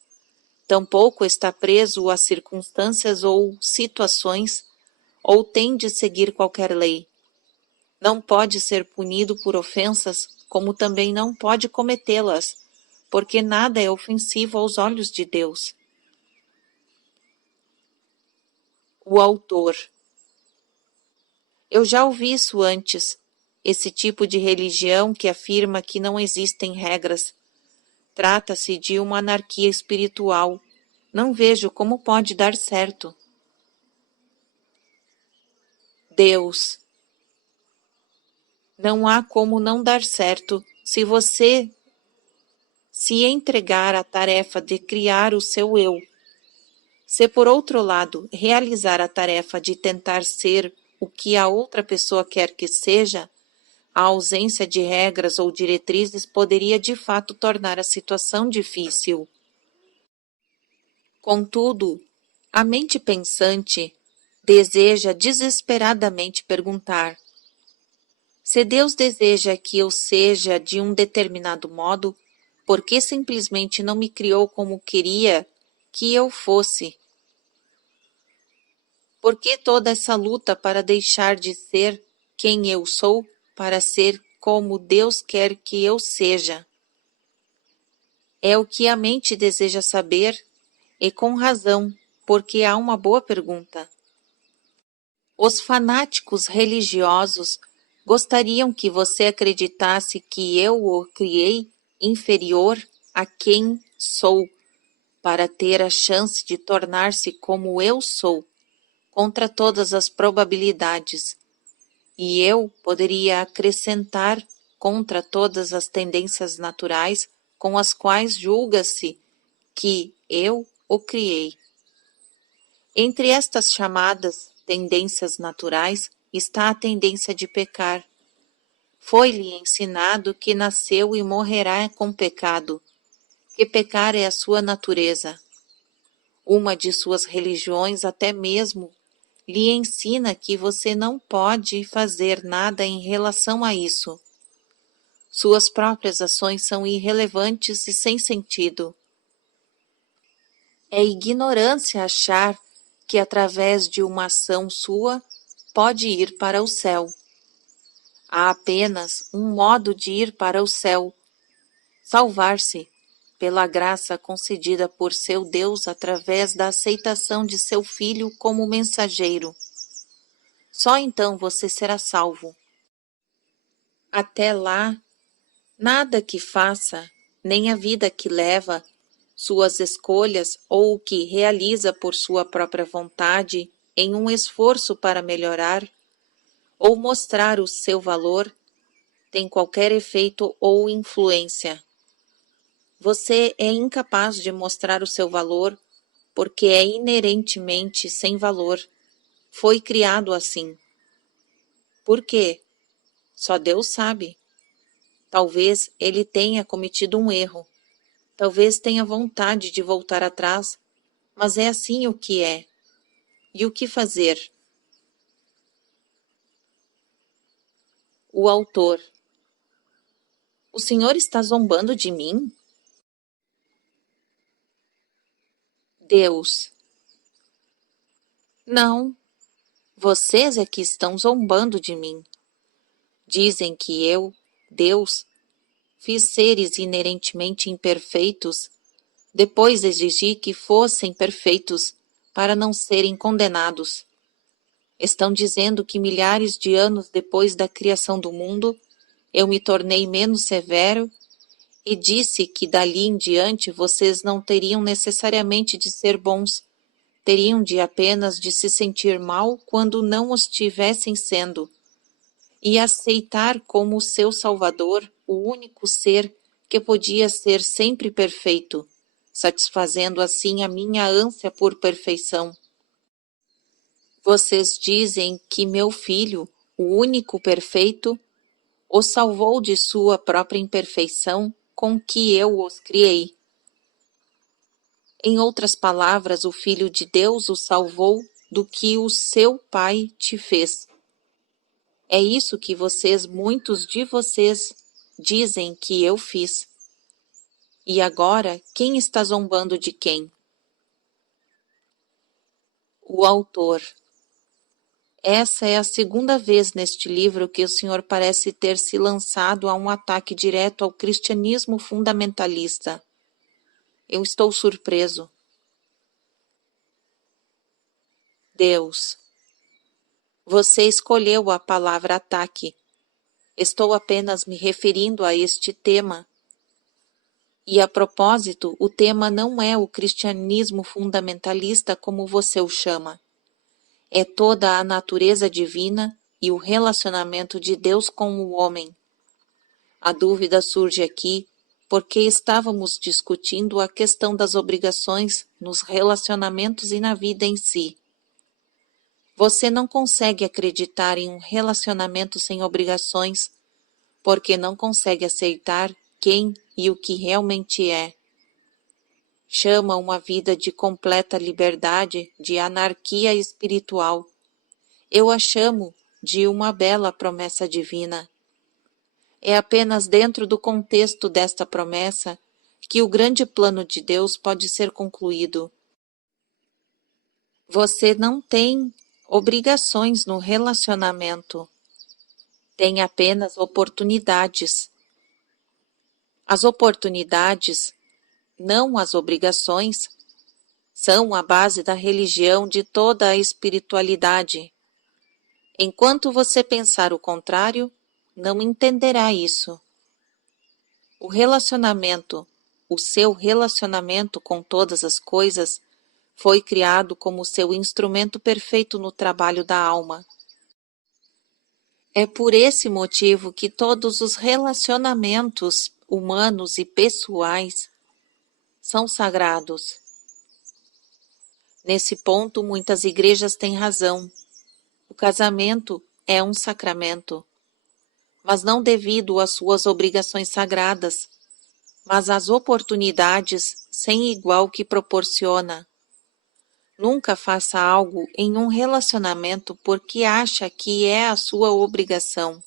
Tampouco está preso a circunstâncias ou situações, ou tem de seguir qualquer lei. Não pode ser punido por ofensas, como também não pode cometê-las, porque nada é ofensivo aos olhos de Deus. O autor. Eu já ouvi isso antes, esse tipo de religião que afirma que não existem regras. Trata-se de uma anarquia espiritual. Não vejo como pode dar certo. Deus. Não há como não dar certo se você se entregar à tarefa de criar o seu eu. Se, por outro lado, realizar a tarefa de tentar ser o que a outra pessoa quer que seja, a ausência de regras ou diretrizes poderia de fato tornar a situação difícil. Contudo, a mente pensante deseja desesperadamente perguntar: se Deus deseja que eu seja de um determinado modo, Por que simplesmente não me criou como queria que eu fosse? Por que toda essa luta para deixar de ser quem eu sou para ser como Deus quer que eu seja? É o que a mente deseja saber, e com razão, porque há uma boa pergunta. Os fanáticos religiosos gostariam que você acreditasse que eu o criei inferior a quem sou, para ter a chance de tornar-se como eu sou, contra todas as probabilidades. E eu poderia acrescentar contra todas as tendências naturais com as quais julga-se que eu o criei. Entre estas chamadas tendências naturais está a tendência de pecar. Foi-lhe ensinado que nasceu e morrerá com pecado, que pecar é a sua natureza. Uma de suas religiões até mesmo lhe ensina que você não pode fazer nada em relação a isso. Suas próprias ações são irrelevantes e sem sentido. É ignorância achar que através de uma ação sua pode ir para o céu. Há apenas um modo de ir para o céu: salvar-se pela graça concedida por seu Deus através da aceitação de seu Filho como mensageiro. Só então você será salvo. Até lá, nada que faça, nem a vida que leva, suas escolhas ou o que realiza por sua própria vontade em um esforço para melhorar ou mostrar o seu valor, tem qualquer efeito ou influência. Você é incapaz de mostrar o seu valor porque é inerentemente sem valor. Foi criado assim. Por quê? Só Deus sabe. Talvez ele tenha cometido um erro. Talvez tenha vontade de voltar atrás, mas é assim o que é. E o que fazer? O autor. O senhor está zombando de mim? Deus. Não, vocês é que estão zombando de mim. Dizem que eu, Deus, fiz seres inerentemente imperfeitos, depois exigi que fossem perfeitos para não serem condenados. Estão dizendo que milhares de anos depois da criação do mundo, eu me tornei menos severo e disse que dali em diante vocês não teriam necessariamente de ser bons, teriam de apenas de se sentir mal quando não os tivessem sendo, e aceitar como seu Salvador o único ser que podia ser sempre perfeito, satisfazendo assim a minha ânsia por perfeição. Vocês dizem que meu filho, o único perfeito, o salvou de sua própria imperfeição com que eu os criei. Em outras palavras, o Filho de Deus o salvou do que o seu Pai te fez. É isso que muitos de vocês, dizem que eu fiz. E agora, quem está zombando de quem? O autor. Essa é a segunda vez neste livro que o senhor parece ter se lançado a um ataque direto ao cristianismo fundamentalista. Eu estou surpreso. Deus. Você escolheu a palavra ataque. Estou apenas me referindo a este tema. E a propósito, o tema não é o cristianismo fundamentalista como você o chama. É toda a natureza divina e o relacionamento de Deus com o homem. A dúvida surge aqui porque estávamos discutindo a questão das obrigações nos relacionamentos e na vida em si. Você não consegue acreditar em um relacionamento sem obrigações porque não consegue aceitar quem e o que realmente é. Chama uma vida de completa liberdade de anarquia espiritual. Eu a chamo de uma bela promessa divina. É apenas dentro do contexto desta promessa que o grande plano de Deus pode ser concluído. Você não tem obrigações no relacionamento, tem apenas oportunidades. As oportunidades, não as obrigações, são a base da religião de toda a espiritualidade. Enquanto você pensar o contrário, não entenderá isso. O relacionamento, o seu relacionamento com todas as coisas, foi criado como seu instrumento perfeito no trabalho da alma. É por esse motivo que todos os relacionamentos humanos e pessoais são sagrados. Nesse ponto, muitas igrejas têm razão. O casamento é um sacramento, mas não devido às suas obrigações sagradas, mas às oportunidades sem igual que proporciona. Nunca faça algo em um relacionamento porque acha que é a sua obrigação.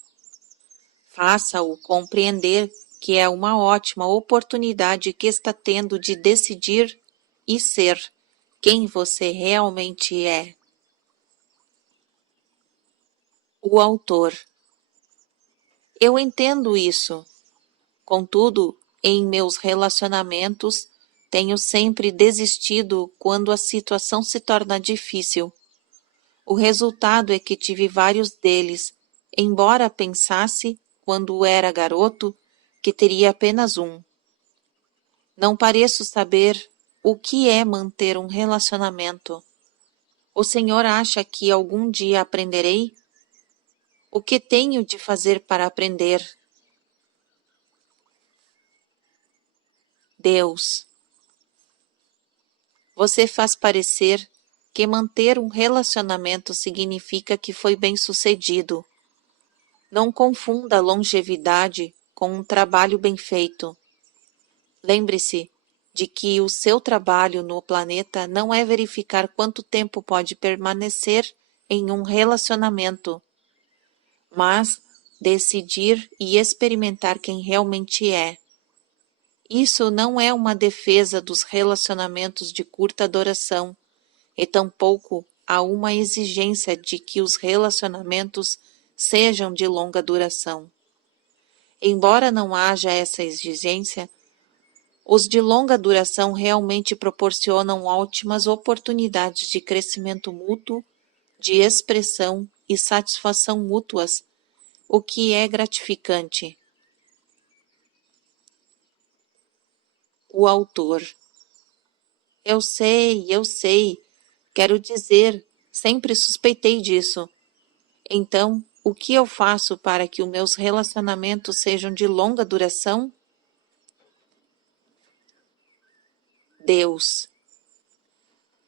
Faça-o compreender que é uma ótima oportunidade que está tendo de decidir e ser quem você realmente é. O autor. Eu entendo isso. Contudo, em meus relacionamentos, tenho sempre desistido quando a situação se torna difícil. O resultado é que tive vários deles, embora pensasse, quando era garoto, que teria apenas um. Não pareço saber o que é manter um relacionamento. O Senhor acha que algum dia aprenderei? O que tenho de fazer para aprender? Deus. Você faz parecer que manter um relacionamento significa que foi bem-sucedido. Não confunda longevidade com um trabalho bem feito. Lembre-se de que o seu trabalho no planeta não é verificar quanto tempo pode permanecer em um relacionamento, mas decidir e experimentar quem realmente é. Isso não é uma defesa dos relacionamentos de curta duração, e tampouco há uma exigência de que os relacionamentos sejam de longa duração. Embora não haja essa exigência, os de longa duração realmente proporcionam ótimas oportunidades de crescimento mútuo, de expressão e satisfação mútuas, o que é gratificante. O autor. Eu sei. Quero dizer, sempre suspeitei disso. Então, o que eu faço para que os meus relacionamentos sejam de longa duração? Deus.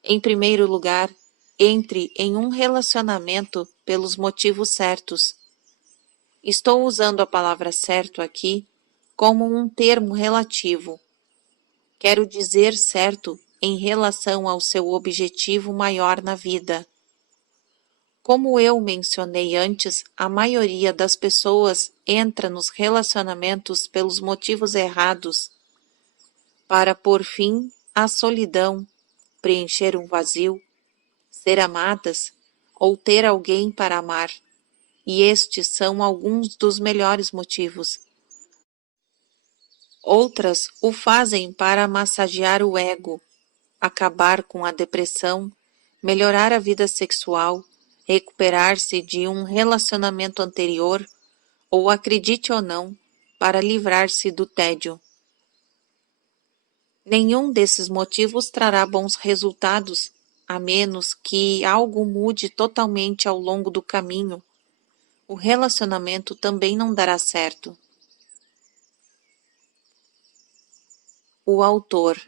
Em primeiro lugar, entre em um relacionamento pelos motivos certos. Estou usando a palavra certo aqui como um termo relativo. Quero dizer certo em relação ao seu objetivo maior na vida. Como eu mencionei antes, a maioria das pessoas entra nos relacionamentos pelos motivos errados, para pôr fim à solidão, preencher um vazio, ser amadas ou ter alguém para amar, e estes são alguns dos melhores motivos. Outras o fazem para massagear o ego, acabar com a depressão, melhorar a vida sexual, recuperar-se de um relacionamento anterior ou, acredite ou não, para livrar-se do tédio. Nenhum desses motivos trará bons resultados, a menos que algo mude totalmente ao longo do caminho. O relacionamento também não dará certo. O autor.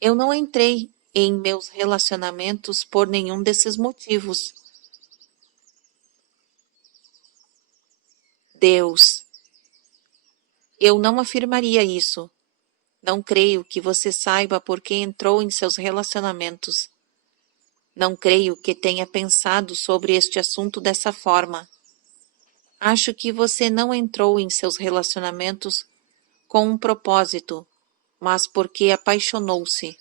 Eu não entrei em meus relacionamentos por nenhum desses motivos. Deus. Eu não afirmaria isso. Não creio que você saiba por que entrou em seus relacionamentos. Não creio que tenha pensado sobre este assunto dessa forma. Acho que você não entrou em seus relacionamentos com um propósito, mas porque apaixonou-se.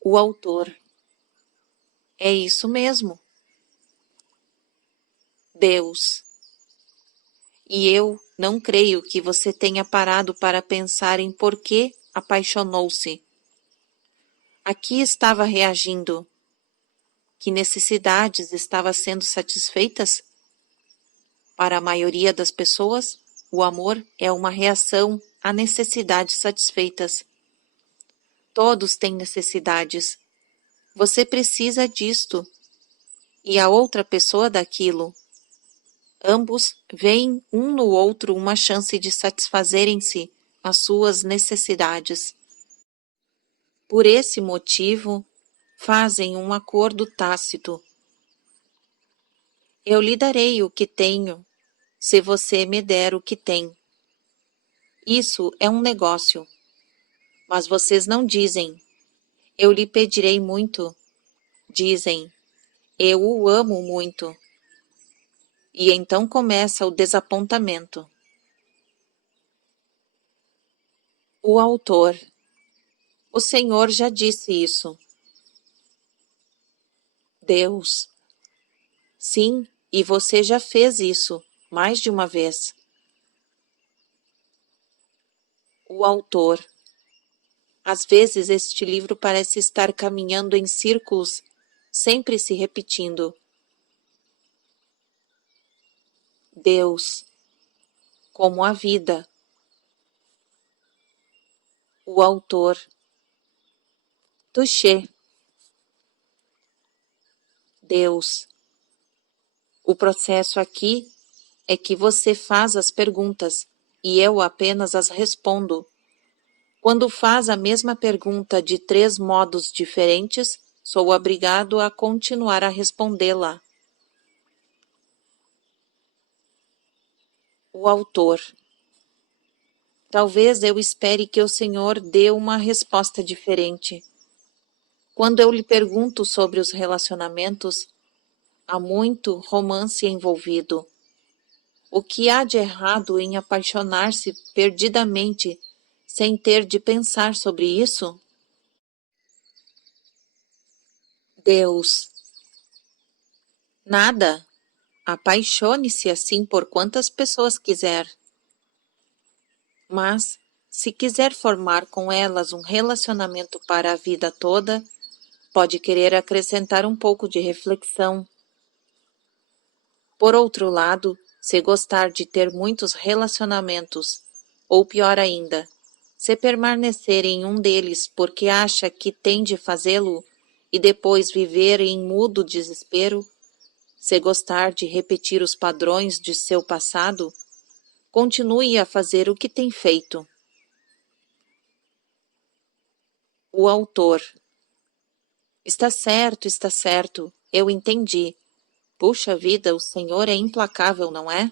O autor: é isso mesmo. Deus: e eu não creio que você tenha parado para pensar em por que apaixonou-se. Aqui estava reagindo. Que necessidades estavam sendo satisfeitas? Para a maioria das pessoas, o amor é uma reação a necessidades satisfeitas. Todos têm necessidades. Você precisa disto e a outra pessoa daquilo. Ambos veem um no outro uma chance de satisfazerem-se as suas necessidades. Por esse motivo, fazem um acordo tácito. Eu lhe darei o que tenho, se você me der o que tem. Isso é um negócio. Mas vocês não dizem, eu lhe pedirei muito. Dizem, eu o amo muito. E então começa o desapontamento. O autor: o Senhor já disse isso. Deus: sim, e você já fez isso, mais de uma vez. O autor: às vezes este livro parece estar caminhando em círculos, sempre se repetindo. Deus: como a vida. O autor: touché. Deus: o processo aqui é que você faz as perguntas e eu apenas as respondo. Quando faz a mesma pergunta de 3 modos diferentes, sou obrigado a continuar a respondê-la. O autor: talvez eu espere que o Senhor dê uma resposta diferente. Quando eu lhe pergunto sobre os relacionamentos, há muito romance envolvido. O que há de errado em apaixonar-se perdidamente sem ter de pensar sobre isso? Deus: nada. Apaixone-se assim por quantas pessoas quiser. Mas, se quiser formar com elas um relacionamento para a vida toda, pode querer acrescentar um pouco de reflexão. Por outro lado, se gostar de ter muitos relacionamentos, ou pior ainda, se permanecer em um deles porque acha que tem de fazê-lo e depois viver em mudo desespero, se gostar de repetir os padrões de seu passado, continue a fazer o que tem feito. O autor: está certo, eu entendi. Puxa vida, o Senhor é implacável, não é?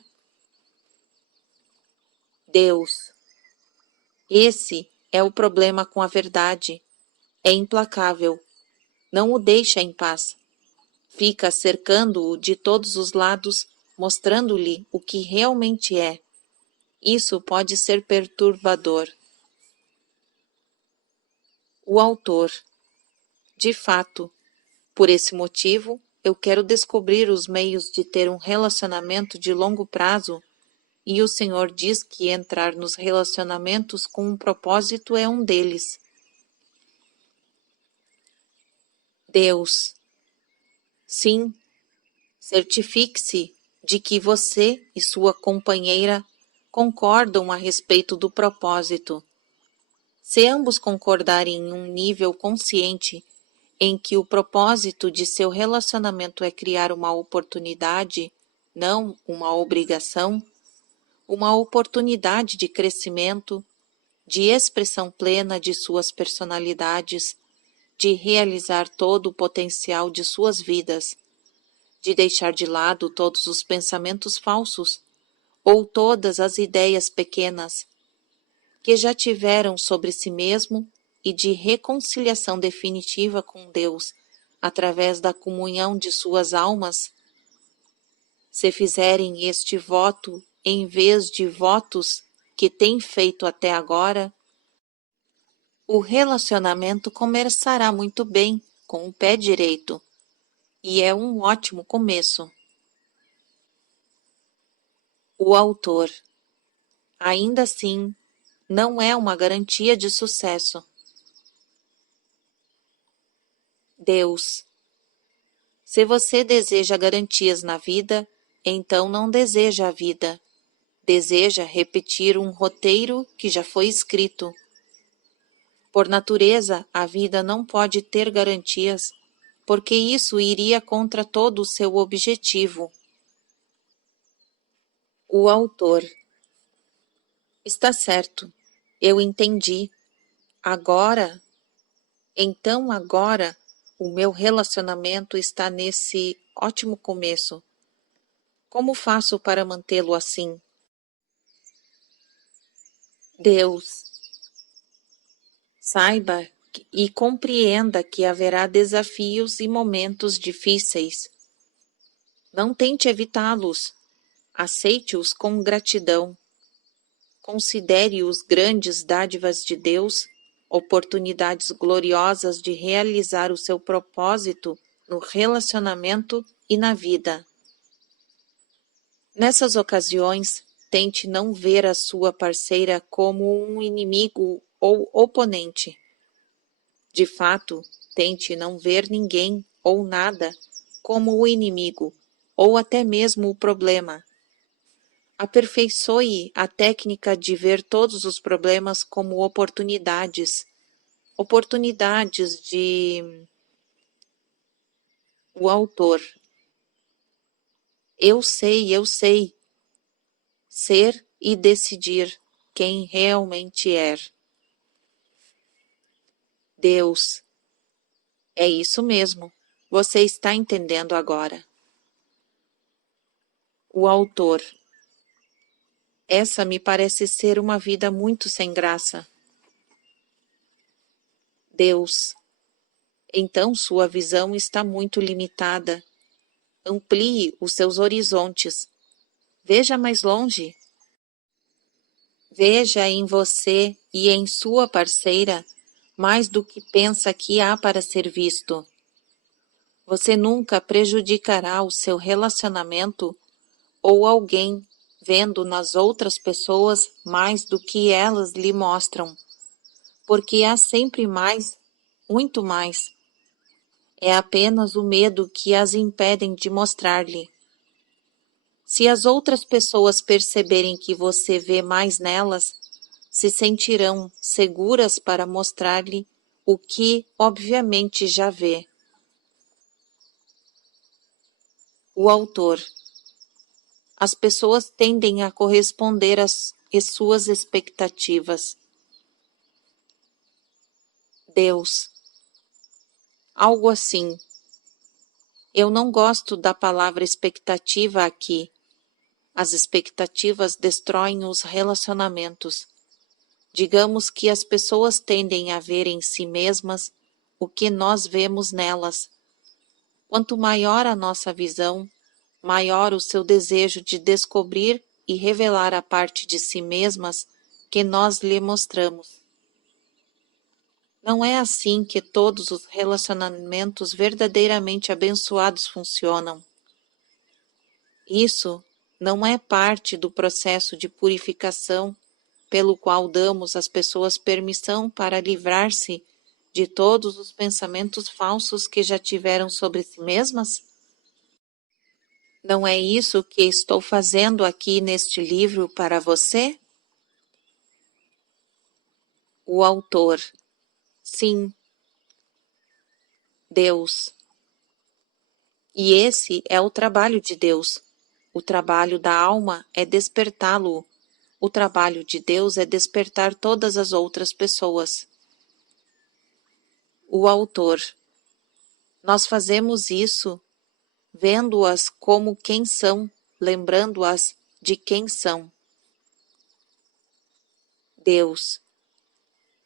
Deus: esse é o problema com a verdade. É implacável. Não o deixa em paz. Fica cercando-o de todos os lados, mostrando-lhe o que realmente é. Isso pode ser perturbador. O autor: de fato, por esse motivo, eu quero descobrir os meios de ter um relacionamento de longo prazo, e o Senhor diz que entrar nos relacionamentos com um propósito é um deles. Deus: sim, certifique-se de que você e sua companheira concordam a respeito do propósito. Se ambos concordarem em um nível consciente em que o propósito de seu relacionamento é criar uma oportunidade, não uma obrigação, uma oportunidade de crescimento, de expressão plena de suas personalidades, de realizar todo o potencial de suas vidas, de deixar de lado todos os pensamentos falsos ou todas as ideias pequenas que já tiveram sobre si mesmo e de reconciliação definitiva com Deus através da comunhão de suas almas, se fizerem este voto em vez de votos que tem feito até agora, o relacionamento começará muito bem, com o pé direito, e é um ótimo começo. O autor. Ainda assim, não é uma garantia de sucesso. Deus. Se você deseja garantias na vida, então não deseja a vida. Deseja repetir um roteiro que já foi escrito. Por natureza, a vida não pode ter garantias, porque isso iria contra todo o seu objetivo. O autor. Está certo, eu entendi. Agora, o meu relacionamento está nesse ótimo começo. Como faço para mantê-lo assim? Deus. Saiba e compreenda que haverá desafios e momentos difíceis. Não tente evitá-los. Aceite-os com gratidão. Considere os grandes dádivas de Deus, oportunidades gloriosas de realizar o seu propósito no relacionamento e na vida. Nessas ocasiões, tente não ver a sua parceira como um inimigo ou oponente. De fato, tente não ver ninguém ou nada como o inimigo ou até mesmo o problema. Aperfeiçoe a técnica de ver todos os problemas como oportunidades. Oportunidades de... O autor. Eu sei. Ser e decidir quem realmente é. Deus. É isso mesmo. Você está entendendo agora. O autor. Essa me parece ser uma vida muito sem graça. Deus. Então sua visão está muito limitada. Amplie os seus horizontes. Veja mais longe. Veja em você e em sua parceira mais do que pensa que há para ser visto. Você nunca prejudicará o seu relacionamento ou alguém vendo nas outras pessoas mais do que elas lhe mostram, porque há sempre mais, muito mais. É apenas o medo que as impedem de mostrar-lhe. Se as outras pessoas perceberem que você vê mais nelas, se sentirão seguras para mostrar-lhe o que obviamente já vê. O autor. As pessoas tendem a corresponder às suas expectativas. Deus. Algo assim. Eu não gosto da palavra expectativa aqui. As expectativas destroem os relacionamentos. Digamos que as pessoas tendem a ver em si mesmas o que nós vemos nelas. Quanto maior a nossa visão, maior o seu desejo de descobrir e revelar a parte de si mesmas que nós lhe mostramos. Não é assim que todos os relacionamentos verdadeiramente abençoados funcionam. Isso não é parte do processo de purificação pelo qual damos às pessoas permissão para livrar-se de todos os pensamentos falsos que já tiveram sobre si mesmas? Não é isso que estou fazendo aqui neste livro para você? O autor. Sim. Deus. E esse é o trabalho de Deus. O trabalho da alma é despertá-lo. O trabalho de Deus é despertar todas as outras pessoas. O autor. Nós fazemos isso vendo-as como quem são, lembrando-as de quem são. Deus.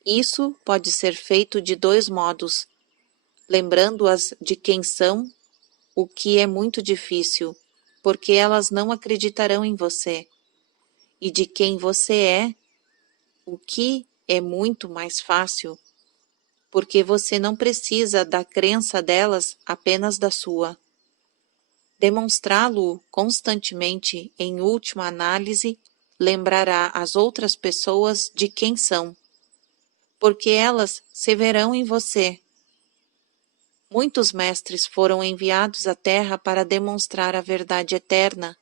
Isso pode ser feito de dois modos, lembrando-as de quem são, o que é muito difícil, porque elas não acreditarão em você. e de quem você é, o que é muito mais fácil, porque você não precisa da crença delas, apenas da sua. Demonstrá-lo constantemente, em última análise, lembrará as outras pessoas de quem são, porque elas se verão em você. Muitos mestres foram enviados à Terra para demonstrar a verdade eterna.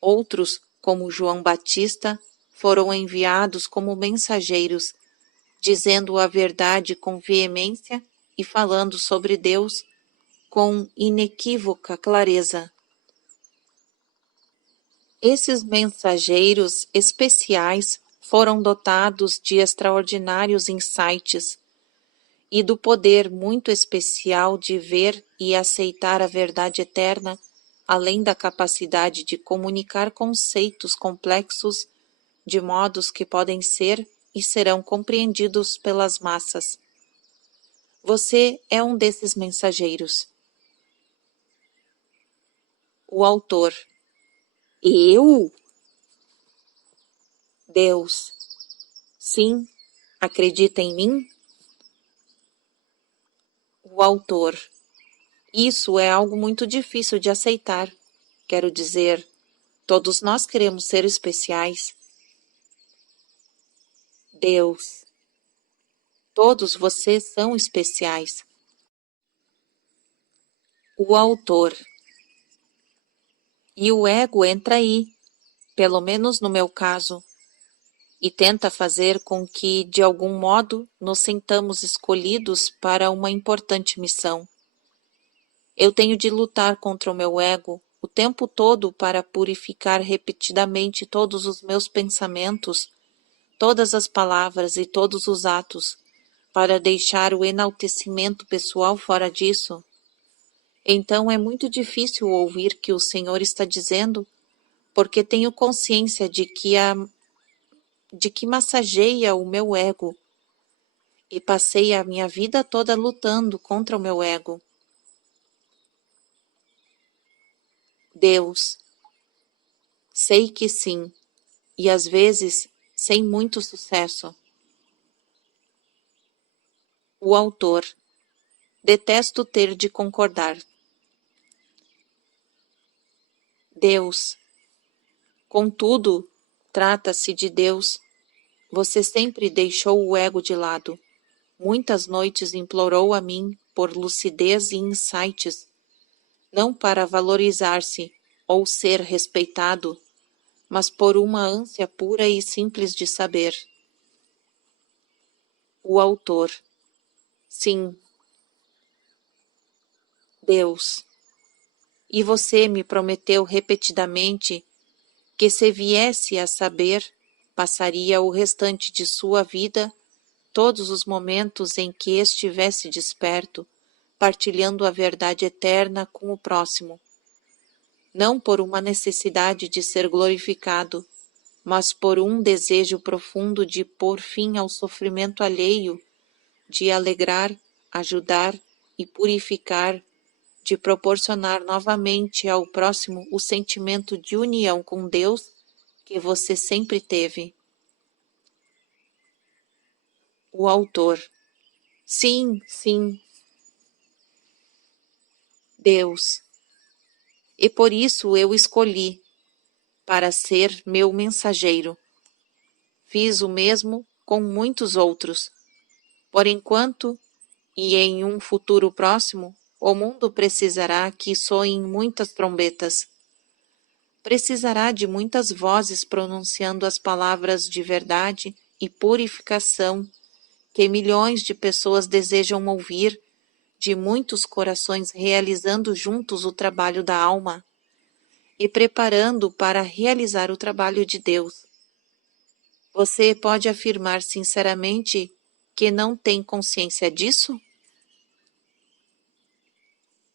Outros, como João Batista, foram enviados como mensageiros, dizendo a verdade com veemência e falando sobre Deus com inequívoca clareza. Esses mensageiros especiais foram dotados de extraordinários insights e do poder muito especial de ver e aceitar a verdade eterna, além da capacidade de comunicar conceitos complexos de modos que podem ser e serão compreendidos pelas massas. Você é um desses mensageiros. O autor. Eu? Deus. Sim, acredita em mim? O autor. Isso é algo muito difícil de aceitar. Quero dizer, todos nós queremos ser especiais. Deus. Todos vocês são especiais. O autor. E o ego entra aí, pelo menos no meu caso, e tenta fazer com que, de algum modo, nos sintamos escolhidos para uma importante missão. Eu tenho de lutar contra o meu ego o tempo todo para purificar repetidamente todos os meus pensamentos, todas as palavras e todos os atos, para deixar o enaltecimento pessoal fora disso. Então é muito difícil ouvir que o Senhor está dizendo, porque tenho consciência de que massageia o meu ego, e passei a minha vida toda lutando contra o meu ego. Deus. Sei que sim, e às vezes sem muito sucesso. O autor. Detesto ter de concordar. Deus. Contudo, trata-se de Deus. Você sempre deixou o ego de lado. Muitas noites implorou a mim por lucidez e insights, não para valorizar-se ou ser respeitado, mas por uma ânsia pura e simples de saber. O autor. Sim. Deus. E você me prometeu repetidamente que, se viesse a saber, passaria o restante de sua vida, todos os momentos em que estivesse desperto, partilhando a verdade eterna com o próximo. Não por uma necessidade de ser glorificado, mas por um desejo profundo de pôr fim ao sofrimento alheio, de alegrar, ajudar e purificar, de proporcionar novamente ao próximo o sentimento de união com Deus que você sempre teve. O autor. Sim, sim. Deus. E por isso eu escolhi, para ser meu mensageiro. Fiz o mesmo com muitos outros. Por enquanto, e em um futuro próximo, o mundo precisará que soem muitas trombetas. Precisará de muitas vozes pronunciando as palavras de verdade e purificação que milhões de pessoas desejam ouvir, de muitos corações realizando juntos o trabalho da alma e preparando para realizar o trabalho de Deus. Você pode afirmar sinceramente que não tem consciência disso?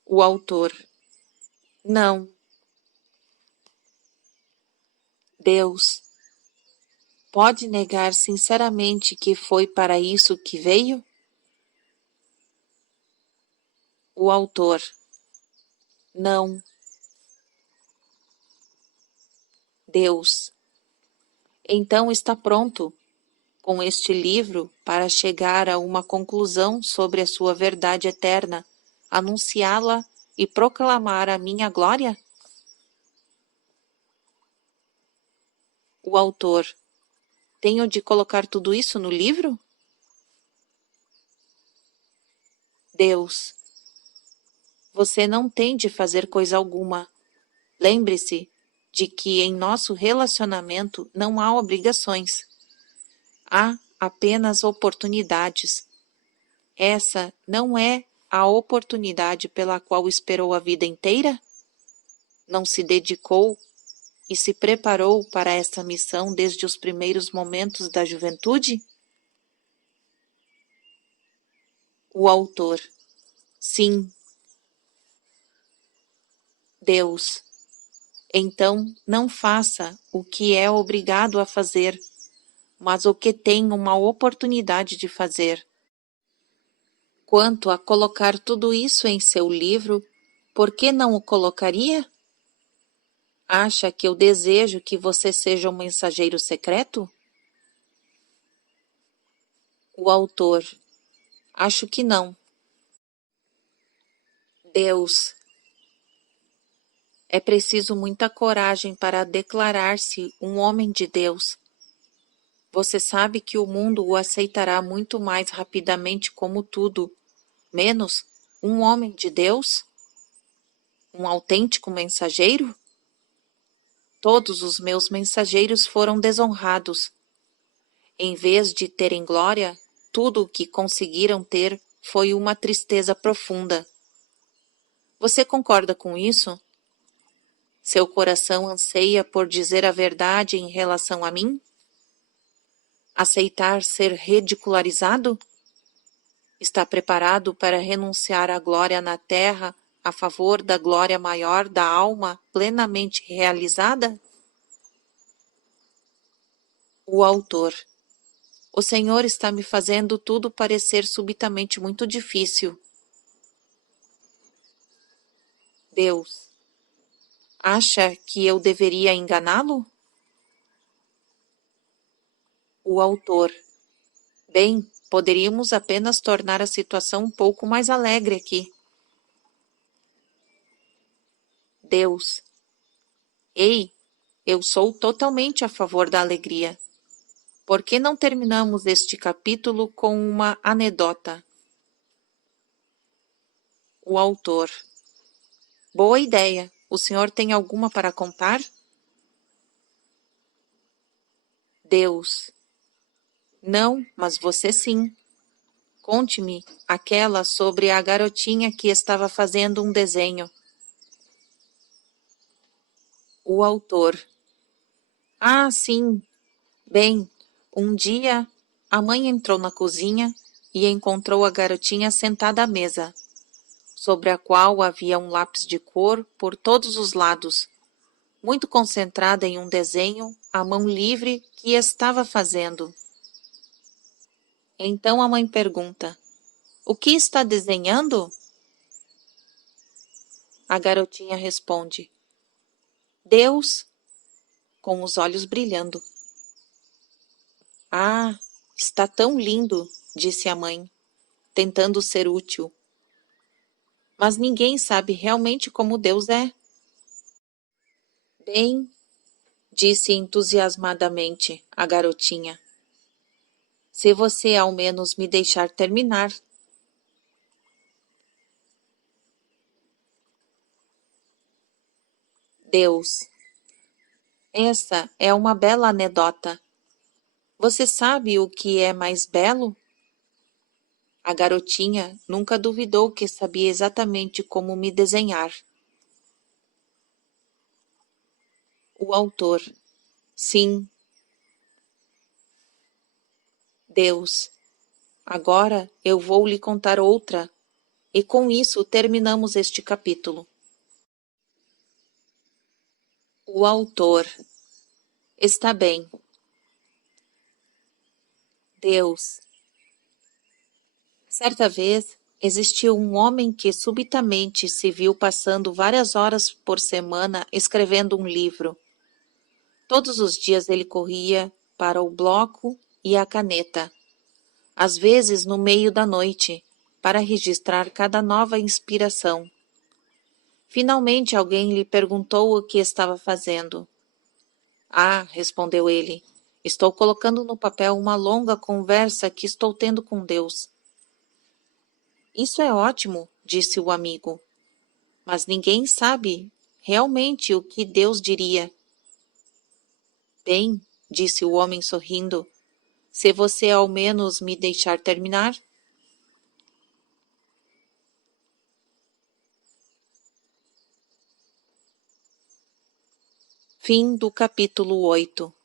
O autor. Não. Deus. Pode negar sinceramente que foi para isso que veio? O autor. Não. Deus. Então está pronto com este livro para chegar a uma conclusão sobre a sua verdade eterna, anunciá-la e proclamar a minha glória? O autor: tenho de colocar tudo isso no livro? Deus: você não tem de fazer coisa alguma. Lembre-se de que em nosso relacionamento não há obrigações. Há apenas oportunidades. Essa não é a oportunidade pela qual esperou a vida inteira? Não se dedicou e se preparou para essa missão desde os primeiros momentos da juventude? O autor: sim. Deus: então não faça o que é obrigado a fazer, mas o que tem uma oportunidade de fazer. Quanto a colocar tudo isso em seu livro, por que não o colocaria? Acha que eu desejo que você seja um mensageiro secreto? O autor: acho que não. Deus: é preciso muita coragem para declarar-se um homem de Deus. Você sabe que o mundo o aceitará muito mais rapidamente como tudo, menos um homem de Deus? Um autêntico mensageiro? Todos os meus mensageiros foram desonrados. Em vez de terem glória, tudo o que conseguiram ter foi uma tristeza profunda. Você concorda com isso? Seu coração anseia por dizer a verdade em relação a mim? Aceitar ser ridicularizado? Está preparado para renunciar à glória na terra a favor da glória maior da alma plenamente realizada? O autor: o Senhor está me fazendo tudo parecer subitamente muito difícil. Deus: acha que eu deveria enganá-lo? O autor: bem, poderíamos apenas tornar a situação um pouco mais alegre aqui. Deus: ei, eu sou totalmente a favor da alegria. Por que não terminamos este capítulo com uma anedota? O autor: boa ideia. O senhor tem alguma para contar? Deus: não, mas você sim. Conte-me aquela sobre a garotinha que estava fazendo um desenho. O autor: ah, sim. Bem, um dia a mãe entrou na cozinha e encontrou a garotinha sentada à mesa, sobre a qual havia um lápis de cor por todos os lados, muito concentrada em um desenho à mão livre que estava fazendo. Então a mãe pergunta: o que está desenhando? A garotinha responde: Deus, com os olhos brilhando. Ah, está tão lindo, disse a mãe, tentando ser útil. Mas ninguém sabe realmente como Deus é. Bem, disse entusiasmadamente a garotinha, se você ao menos me deixar terminar. Deus: essa é uma bela anedota. Você sabe o que é mais belo? A garotinha nunca duvidou que sabia exatamente como me desenhar. O autor: sim. Deus: agora eu vou lhe contar outra, e com isso terminamos este capítulo. O autor: está bem. Deus: certa vez existiu um homem que subitamente se viu passando várias horas por semana escrevendo um livro. Todos os dias ele corria para o bloco e a caneta, às vezes no meio da noite, para registrar cada nova inspiração. Finalmente alguém lhe perguntou o que estava fazendo. Ah, respondeu ele, estou colocando no papel uma longa conversa que estou tendo com Deus. Isso é ótimo, disse o amigo, mas ninguém sabe realmente o que Deus diria. Bem, disse o homem sorrindo, se você ao menos me deixar terminar. Fim do capítulo 8.